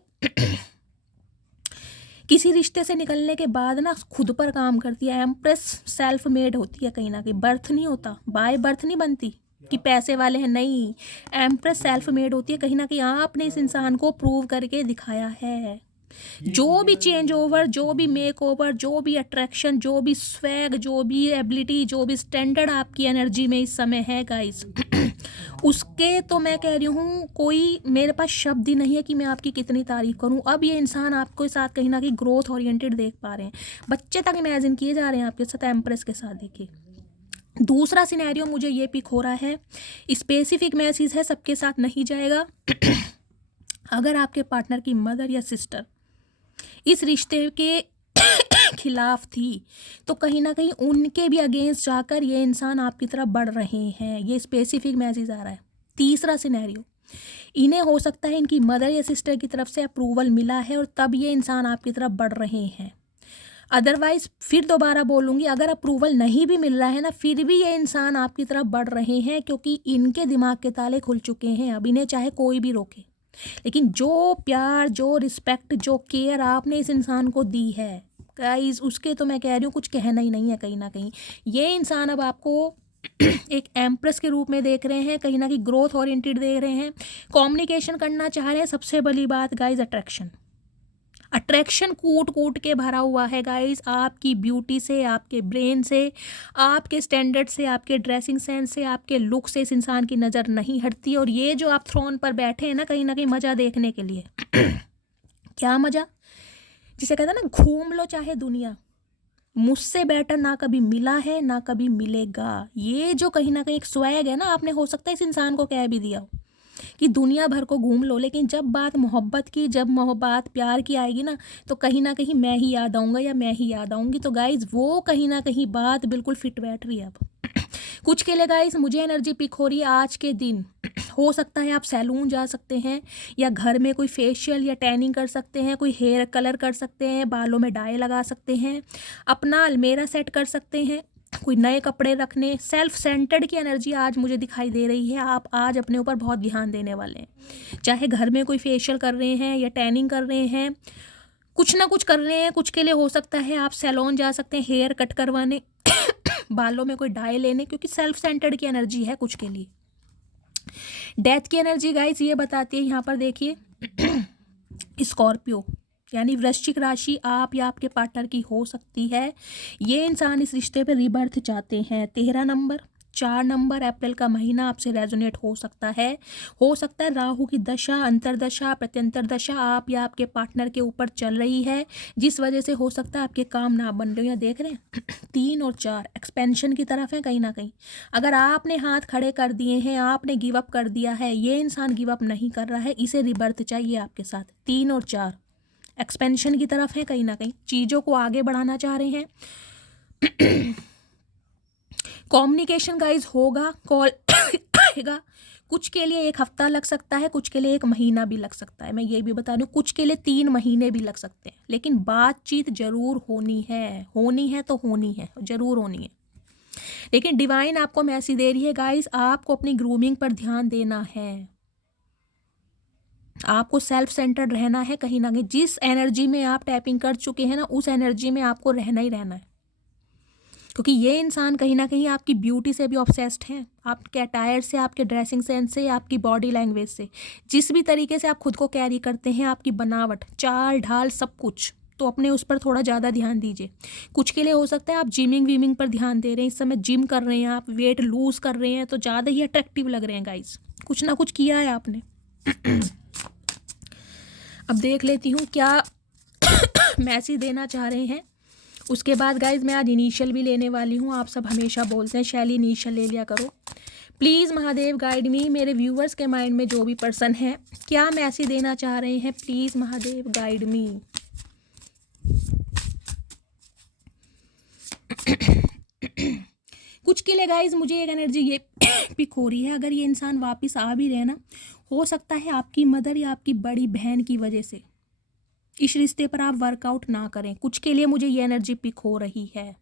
किसी रिश्ते से निकलने के बाद ना खुद पर काम करती है। एम्प्रेस सेल्फ मेड होती है कहीं ना कहीं, बर्थ नहीं होता, बाय बर्थ नहीं बनती कि पैसे वाले हैं, नहीं। एम्प्रेस सेल्फ मेड होती है कहीं ना कहीं। आपने इस इंसान को प्रूव करके दिखाया है। जो भी चेंज ओवर, जो भी मेक ओवर, जो भी अट्रैक्शन, जो भी स्वैग, जो भी एबिलिटी, जो भी स्टैंडर्ड आपकी एनर्जी में इस समय है गाइस, उसके तो मैं कह रही हूँ कोई मेरे पास शब्द ही नहीं है कि मैं आपकी कितनी तारीफ करूँ। अब ये इंसान आपके साथ कहीं ना कहीं ग्रोथ ओरिएंटेड देख पा रहे हैं, बच्चे तक इमेजिन किए जा रहे हैं आपके साथ एम्प्रेस के साथ। देखिए दूसरा सिनेरियो मुझे ये पिक हो रहा है, स्पेसिफिक मैसेज है, सबके साथ नहीं जाएगा। अगर आपके पार्टनर की मदर या सिस्टर इस रिश्ते के खिलाफ थी तो कहीं ना कहीं उनके भी अगेंस्ट जाकर ये इंसान आपकी तरफ बढ़ रहे हैं। ये स्पेसिफिक मैसेज आ रहा है। तीसरा सिनेरियो, इन्हें हो सकता है इनकी मदर या सिस्टर की तरफ से अप्रूवल मिला है और तब ये इंसान आपकी तरफ बढ़ रहे हैं। अदरवाइज फिर दोबारा बोलूँगी, अगर अप्रूवल नहीं भी मिल रहा है ना, फिर भी ये इंसान आपकी तरफ बढ़ रहे हैं, क्योंकि इनके दिमाग के ताले खुल चुके हैं। अब इन्हें चाहे कोई भी रोके, लेकिन जो प्यार, जो रिस्पेक्ट, जो केयर आपने इस इंसान को दी है गाइस, उसके तो मैं कह रही हूँ कुछ कहना ही नहीं है। कहीं ना कहीं ये इंसान अब आपको एक एम्प्रेस के रूप में देख रहे हैं, कहीं ना कहीं ग्रोथ ओरिएंटेड देख रहे हैं, कम्युनिकेशन करना चाह रहे हैं। सबसे बड़ी बात गाइज, अट्रैक्शन। अट्रैक्शन कूट कूट के भरा हुआ है गाइस, आपकी ब्यूटी से, आपके ब्रेन से, आपके स्टैंडर्ड से, आपके ड्रेसिंग सेंस से, आपके लुक से इस इंसान की नज़र नहीं हटती। और ये जो आप थ्रोन पर बैठे हैं ना, कहीं ना कहीं मज़ा देखने के लिए क्या मज़ा, जिसे कहते हैं ना, घूम लो चाहे दुनिया, मुझसे बेटर ना कभी मिला है ना कभी मिलेगा। ये जो कहीं ना कहीं एक स्वैग है ना, आपने हो सकता है इस इंसान को कह भी दिया हो कि दुनिया भर को घूम लो, लेकिन जब बात मोहब्बत की, जब मोहब्बत प्यार की आएगी ना, तो कहीं ना कहीं मैं ही याद आऊँगा या मैं ही याद आऊँगी। तो गाइज़ वो कहीं ना कहीं बात बिल्कुल फिट बैठ रही है अब कुछ के लिए गाइज़। मुझे एनर्जी पिक हो रही है आज के दिन। हो सकता है आप सैलून जा सकते हैं, या घर में कोई फेशियल या टैनिंग कर सकते हैं, कोई हेयर कलर कर सकते हैं, बालों में डाई लगा सकते हैं, अपना अलमेरा सेट कर सकते हैं, कोई नए कपड़े रखने। सेल्फ सेंटर्ड की एनर्जी आज मुझे दिखाई दे रही है। आप आज अपने ऊपर बहुत ध्यान देने वाले हैं, चाहे घर में कोई फेशियल कर रहे हैं या टैनिंग कर रहे हैं, कुछ ना कुछ कर रहे हैं। कुछ के लिए हो सकता है आप सैलून जा सकते हैं हेयर कट करवाने बालों में कोई डाई लेने, क्योंकि सेल्फ सेंटर्ड की एनर्जी है कुछ के लिए। डेथ की एनर्जी गाइस ये बताती है, यहाँ पर देखिए स्कॉर्पियो यानी वृश्चिक राशि आप या आपके पार्टनर की हो सकती है। ये इंसान इस रिश्ते पे रीबर्थ चाहते हैं। 13 नंबर 4 नंबर अप्रैल का महीना आपसे रेजोनेट हो सकता है। हो सकता है राहु की दशा, अंतरदशा, प्रत्यंतर दशा आप या आपके पार्टनर के ऊपर चल रही है, जिस वजह से हो सकता है आपके काम ना बन रहे हो। देख रहे हैं 3 और 4 एक्सपेंशन की तरफ है कहीं ना कहीं। अगर आपने हाथ खड़े कर दिए हैं, आपने गिव अप कर दिया है, ये इंसान गिव अप नहीं कर रहा है, इसे रिबर्थ चाहिए आपके साथ। 3 और 4 एक्सपेंशन की तरफ है कहीं ना कहीं, चीज़ों को आगे बढ़ाना चाह रहे हैं। कम्युनिकेशन गाइज होगा, कॉल आएगा। कुछ के लिए 1 हफ्ता लग सकता है, कुछ के लिए 1 महीना भी लग सकता है। मैं ये भी बता दूं, कुछ के लिए 3 महीने भी लग सकते हैं, लेकिन बातचीत जरूर होनी है। होनी है तो होनी है, जरूर होनी है। लेकिन डिवाइन आपको मैसेज दे रही है गाइज, आपको अपनी ग्रूमिंग पर ध्यान देना है, आपको सेल्फ सेंटर्ड रहना है। कहीं ना कहीं जिस एनर्जी में आप टैपिंग कर चुके हैं ना, उस एनर्जी में आपको रहना ही रहना है, क्योंकि ये इंसान कहीं ना कहीं आपकी ब्यूटी से भी ऑब्सेस्ड हैं, आपके अटायर से, आपके ड्रेसिंग सेंस से, आपकी बॉडी लैंग्वेज से, जिस भी तरीके से आप खुद को कैरी करते हैं, आपकी बनावट, चाल ढाल, सब कुछ। तो अपने उस पर थोड़ा ज़्यादा ध्यान दीजिए। कुछ के लिए हो सकता है आप जिमिंग वीमिंग पर ध्यान दे रहे हैं, इस समय जिम कर रहे हैं, आप वेट लूज़ कर रहे हैं, तो ज़्यादा ही अट्रैक्टिव लग रहे हैं गाइज। कुछ ना कुछ किया है आपने। अब देख लेती हूँ क्या मैसेज देना चाह रहे हैं। उसके बाद गाइज मैं आज इनिशियल भी लेने वाली हूँ। आप सब हमेशा बोलते हैं शैली इनिशियल ले लिया करो। प्लीज़ महादेव गाइड मी, मेरे व्यूवर्स के माइंड में जो भी पर्सन है क्या मैसेज देना चाह रहे हैं, प्लीज़ महादेव गाइड मी। कुछ के लिए गाइज मुझे एक एनर्जी ये पिक हो रही है, अगर ये इंसान वापस आ भी रहे ना, हो सकता है आपकी मदर या आपकी बड़ी बहन की वजह से इस रिश्ते पर आप वर्कआउट ना करें। कुछ के लिए मुझे ये एनर्जी पिक हो रही है।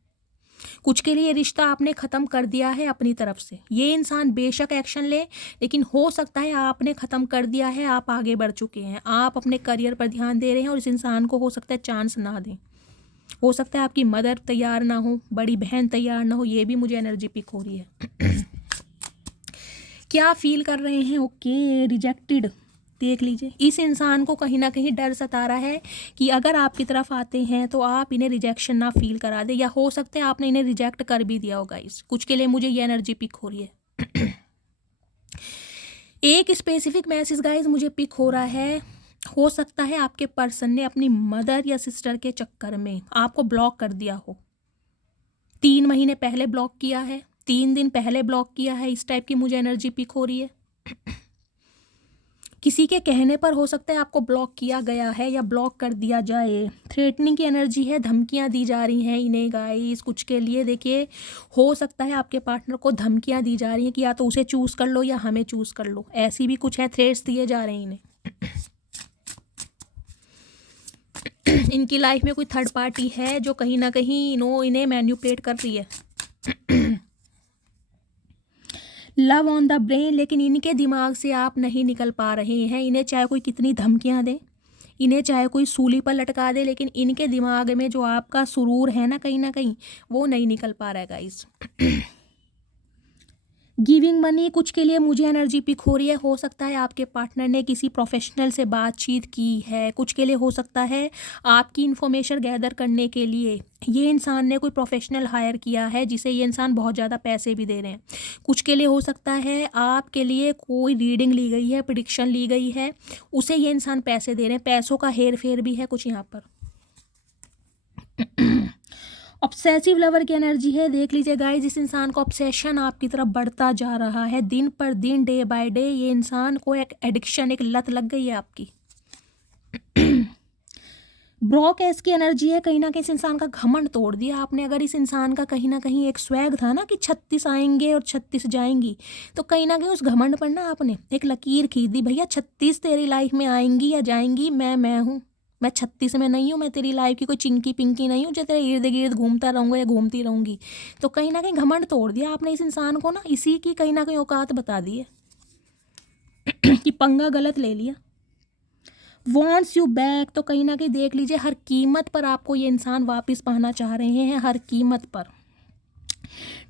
कुछ के लिए ये रिश्ता आपने ख़त्म कर दिया है अपनी तरफ से। ये इंसान बेशक एक्शन ले, लेकिन हो सकता है आपने ख़त्म कर दिया है, आप आगे बढ़ चुके हैं, आप अपने करियर पर ध्यान दे रहे हैं, और इस इंसान को हो सकता है चांस ना दें। हो सकता है आपकी मदर तैयार ना हो, बड़ी बहन तैयार ना हो, ये भी मुझे एनर्जी पिक हो रही है। क्या फील कर रहे हैं? Okay, rejected. देख लीजिए, इस इंसान को कहीं ना कहीं डर सता रहा है कि अगर आपकी तरफ आते हैं तो आप इन्हें रिजेक्शन ना फील करा दे, या हो सकता है आपने इन्हें रिजेक्ट कर भी दिया होगा। इस कुछ के लिए मुझे ये एनर्जी पिक हो रही है। एक स्पेसिफिक मैसेज गाइज मुझे पिक हो रहा है, हो सकता है आपके पर्सन ने अपनी मदर या सिस्टर के चक्कर में आपको ब्लॉक कर दिया हो। 3 महीने पहले ब्लॉक किया है, 3 दिन पहले ब्लॉक किया है, इस टाइप की मुझे एनर्जी पिक हो रही है। किसी के कहने पर हो सकता है आपको ब्लॉक किया गया है या ब्लॉक कर दिया जाए। थ्रेटनिंग की एनर्जी है, धमकियां दी जा रही हैं इन्हें गाइस। कुछ के लिए देखिए हो सकता है आपके पार्टनर को धमकियां दी जा रही हैं कि या तो उसे चूज़ कर लो या हमें चूज़ कर लो, ऐसी भी कुछ है, थ्रेट्स दिए जा रहे हैं इन्हें। इनकी लाइफ में कोई थर्ड पार्टी है जो कहीं ना कहीं इन्हें मैन्युपुलेट कर रही है। लव ऑन द ब्रेन, लेकिन इनके दिमाग से आप नहीं निकल पा रहे हैं। इन्हें चाहे कोई कितनी धमकियां दे, इन्हें चाहे कोई सूली पर लटका दे, लेकिन इनके दिमाग में जो आपका सुरूर है ना कहीं वो नहीं निकल पा रहा है गाइस। गिविंग मनी, कुछ के लिए मुझे एनर्जी पिक हो रही है, हो सकता है आपके पार्टनर ने किसी प्रोफेशनल से बातचीत की है, कुछ के लिए हो सकता है आपकी इन्फॉर्मेशन गैदर करने के लिए ये इंसान ने कोई प्रोफेशनल हायर किया है जिसे ये इंसान बहुत ज़्यादा पैसे भी दे रहे हैं। कुछ के लिए हो सकता है आपके लिए कोई रीडिंग ली गई है, प्रेडिक्शन ली गई है, उसे ये इंसान पैसे दे रहे हैं, पैसों का हेर फेर भी है कुछ यहाँ पर। ऑब्सेसिव लवर की एनर्जी है, देख लीजिए गाइज, इस इंसान का ऑब्सेशन आपकी तरफ बढ़ता जा रहा है दिन पर दिन, डे बाय डे। ये इंसान को एक एडिक्शन, एक लत लग गई है आपकी। ब्रोकेस की एनर्जी है, कहीं ना कहीं इस इंसान का घमंड तोड़ दिया आपने। अगर इस इंसान का कहीं ना कहीं एक स्वैग था ना कि 36 आएंगे और 36 जाएंगी, तो कहीं ना कहीं उस घमंड पर ना आपने एक लकीर खींच दी, भैया 36 तेरी लाइफ में आएंगी या जाएंगी, मैं हूँ, मैं 36 में नहीं हूँ, मैं तेरी लाइफ की कोई चिंकी पिंकी नहीं हूँ जो तेरे इर्द गिर्द घूमता रहूँगा या घूमती रहूँगी। तो कहीं ना कहीं घमंड तोड़ दिया आपने इस इंसान को ना, इसी की कहीं ना कहीं औकात बता दी है कि पंगा गलत ले लिया। वॉन्ट्स यू बैक, तो कहीं ना कहीं देख लीजिए हर कीमत पर आपको ये इंसान वापस पाना चाह रहे हैं, हर कीमत पर।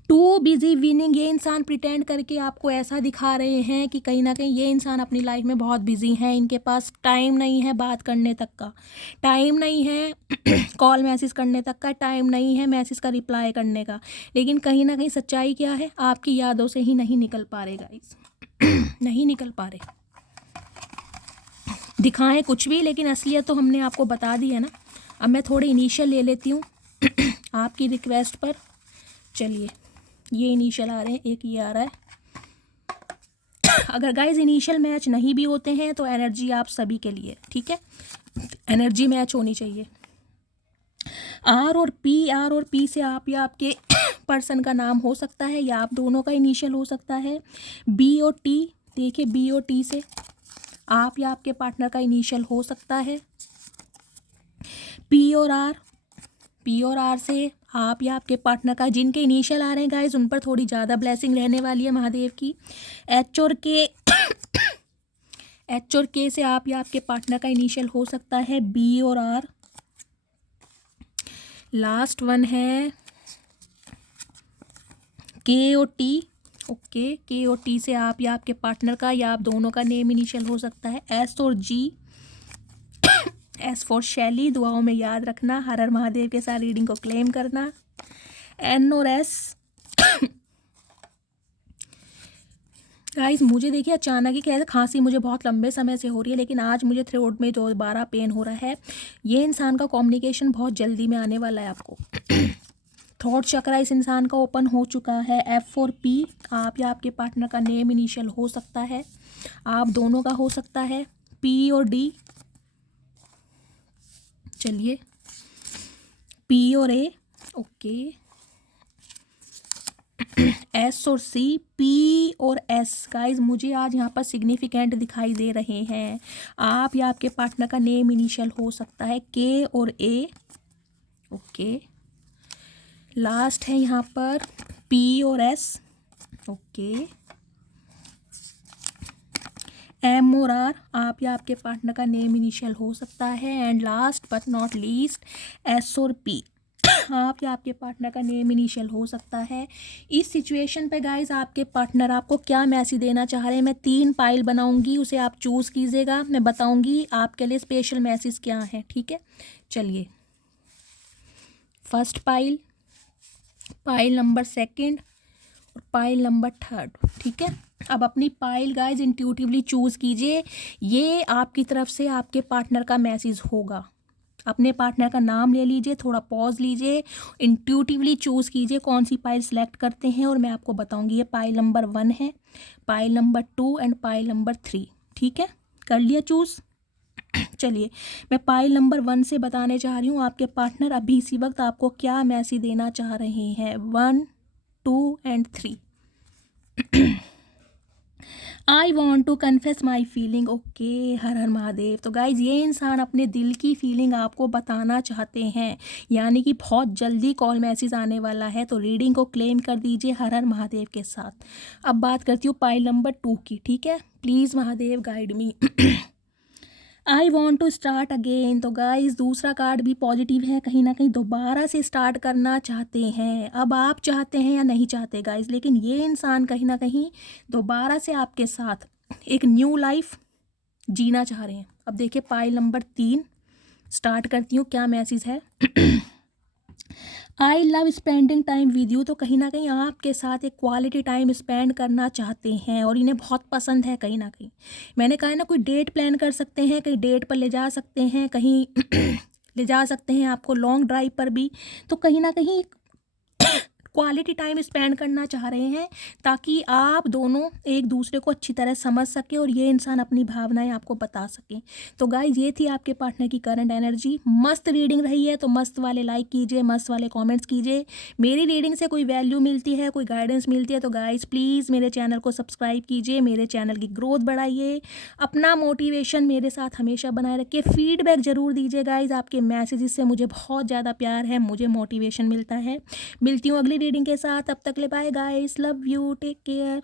टू बिजी विनिंग, ये इंसान प्रिटेंड करके आपको ऐसा दिखा रहे हैं कि कहीं ना कहीं ये इंसान अपनी लाइफ में बहुत बिजी हैं, इनके पास टाइम नहीं है बात करने तक का, टाइम नहीं है कॉल मैसेज करने तक का, टाइम नहीं है मैसेज का रिप्लाई करने का। लेकिन कहीं ना कहीं सच्चाई क्या है, आपकी यादों से ही नहीं निकल पा रहे गाइस नहीं निकल पा रहे, दिखाएं कुछ भी, लेकिन असलियत तो हमने आपको बता दी है ना। अब मैं थोड़े इनिशियल ले लेती हूँ आपकी रिक्वेस्ट पर। चलिए, ये इनिशियल आ रहे हैं, एक ये आ रहा है। अगर गाइज इनिशियल मैच नहीं भी होते हैं तो एनर्जी आप सभी के लिए, ठीक है, एनर्जी मैच होनी चाहिए। आर और पी से आप या आपके पर्सन का नाम हो सकता है या आप दोनों का इनिशियल हो सकता है। बी और टी, देखिए बी और टी से आप या आपके पार्टनर का इनिशियल हो सकता है। पी और आर से आप या आपके पार्टनर का, जिनके इनिशियल आ रहे हैं गाइज उन पर थोड़ी ज़्यादा ब्लेसिंग रहने वाली है महादेव की। एच और के से आप या आपके पार्टनर का इनिशियल हो सकता है। बी और आर, लास्ट वन है के और टी। ओके, के और टी से आप या आपके पार्टनर का या आप दोनों का नेम इनिशियल हो सकता है। एस और जी, एस फॉर शैली, दुआओं में याद रखना, हर हर महादेव के साथ रीडिंग को क्लेम करना। एन और एस गाइस, मुझे देखिए अचानक ही कैसे खांसी मुझे बहुत लंबे समय से हो रही है, लेकिन आज मुझे थ्रोट में दोबारा पेन हो रहा है। ये इंसान का कम्युनिकेशन बहुत जल्दी में आने वाला है आपको थॉट चक्रा इस इंसान का ओपन हो चुका है। एफ और पी, आप या आपके पार्टनर का नेम इनिशियल हो सकता है, आप दोनों का हो सकता है। पी और डी, चलिए पी और ए, ओके। एस और सी, पी और एस, गाइज मुझे आज यहाँ पर सिग्निफिकेंट दिखाई दे रहे हैं। आप या आपके पार्टनर का नेम इनिशियल हो सकता है। के और ए, ओके। लास्ट है यहाँ पर पी और एस, ओके। एम और आर, आप या आपके पार्टनर का नेम इनिशियल हो सकता है। And last but not least S और पी, आप या आपके पार्टनर का नेम इनिशियल हो सकता है। इस सिचुएशन पे गाइज आपके पार्टनर आपको क्या मैसेज देना चाह रहे हैं, मैं 3 पाइल बनाऊंगी, उसे आप चूज़ कीजिएगा, मैं बताऊंगी आपके लिए स्पेशल मैसेज क्या है, ठीक है। चलिए, फर्स्ट पाइल, पाइल नंबर 2 और पाइल नंबर 3, ठीक है। अब अपनी पाइल गाइज इंट्यूटिवली चूज़ कीजिए, ये आपकी तरफ से आपके पार्टनर का मैसेज होगा। अपने पार्टनर का नाम ले लीजिए, थोड़ा पॉज लीजिए, इंट्यूटिवली चूज़ कीजिए कौन सी पाइल सेलेक्ट करते हैं और मैं आपको बताऊंगी। ये पाइल नंबर 1 है, pile number 2 and pile number 3, ठीक है। कर लिया चूज़। चलिए, मैं पाइल नंबर 1 से बताने चाह रही हूँ आपके पार्टनर अभी इसी वक्त आपको क्या मैसेज देना चाह रहे हैं। 1, 2 and 3। I want to confess my feeling, okay, Har Har Mahadev. तो गाइज ये इंसान अपने दिल की फीलिंग आपको बताना चाहते हैं, यानी कि बहुत जल्दी कॉल मैसेज आने वाला है, तो रीडिंग को क्लेम कर दीजिए हर हर महादेव के साथ। अब बात करती हूँ पाइल नंबर 2 की, ठीक है। Please Mahadev guide me. I want to start again. तो गाइज दूसरा कार्ड भी पॉजिटिव है, कहीं ना कहीं दोबारा से स्टार्ट करना चाहते हैं। अब आप चाहते हैं या नहीं चाहते गाइज, लेकिन ये इंसान कहीं ना कहीं दोबारा से आपके साथ एक न्यू लाइफ जीना चाह रहे हैं। अब देखिए पाइल नंबर 3 स्टार्ट करती हूँ, क्या मैसेज है। I love spending time with you. तो कहीं ना कहीं आपके साथ एक क्वालिटी टाइम स्पेंड करना चाहते हैं और इन्हें बहुत पसंद है कहीं ना कहीं। मैंने कहा है ना, कोई डेट प्लान कर सकते हैं, कहीं डेट पर ले जा सकते हैं, कहीं ले जा सकते हैं आपको लॉन्ग ड्राइव पर भी। तो कहीं ना कहीं क्वालिटी टाइम स्पेंड करना चाह रहे हैं ताकि आप दोनों एक दूसरे को अच्छी तरह समझ सके और ये इंसान अपनी भावनाएं आपको बता सके। तो गाइज ये थी आपके पार्टनर की करंट एनर्जी। मस्त रीडिंग रही है तो मस्त वाले लाइक कीजिए, मस्त वाले कमेंट्स कीजिए। मेरी रीडिंग से कोई वैल्यू मिलती है, कोई गाइडेंस मिलती है तो गाइज प्लीज़ मेरे चैनल को सब्सक्राइब कीजिए, मेरे चैनल की ग्रोथ बढ़ाइए, अपना मोटिवेशन मेरे साथ हमेशा बनाए रखिए। फीडबैक ज़रूर दीजिए गाइज, आपके मैसेजेस से मुझे बहुत ज़्यादा प्यार है, मुझे मोटिवेशन मिलता है। मिलती हूँ अगली रीडिंग के साथ, तब तक ले bye guys, love you, take care.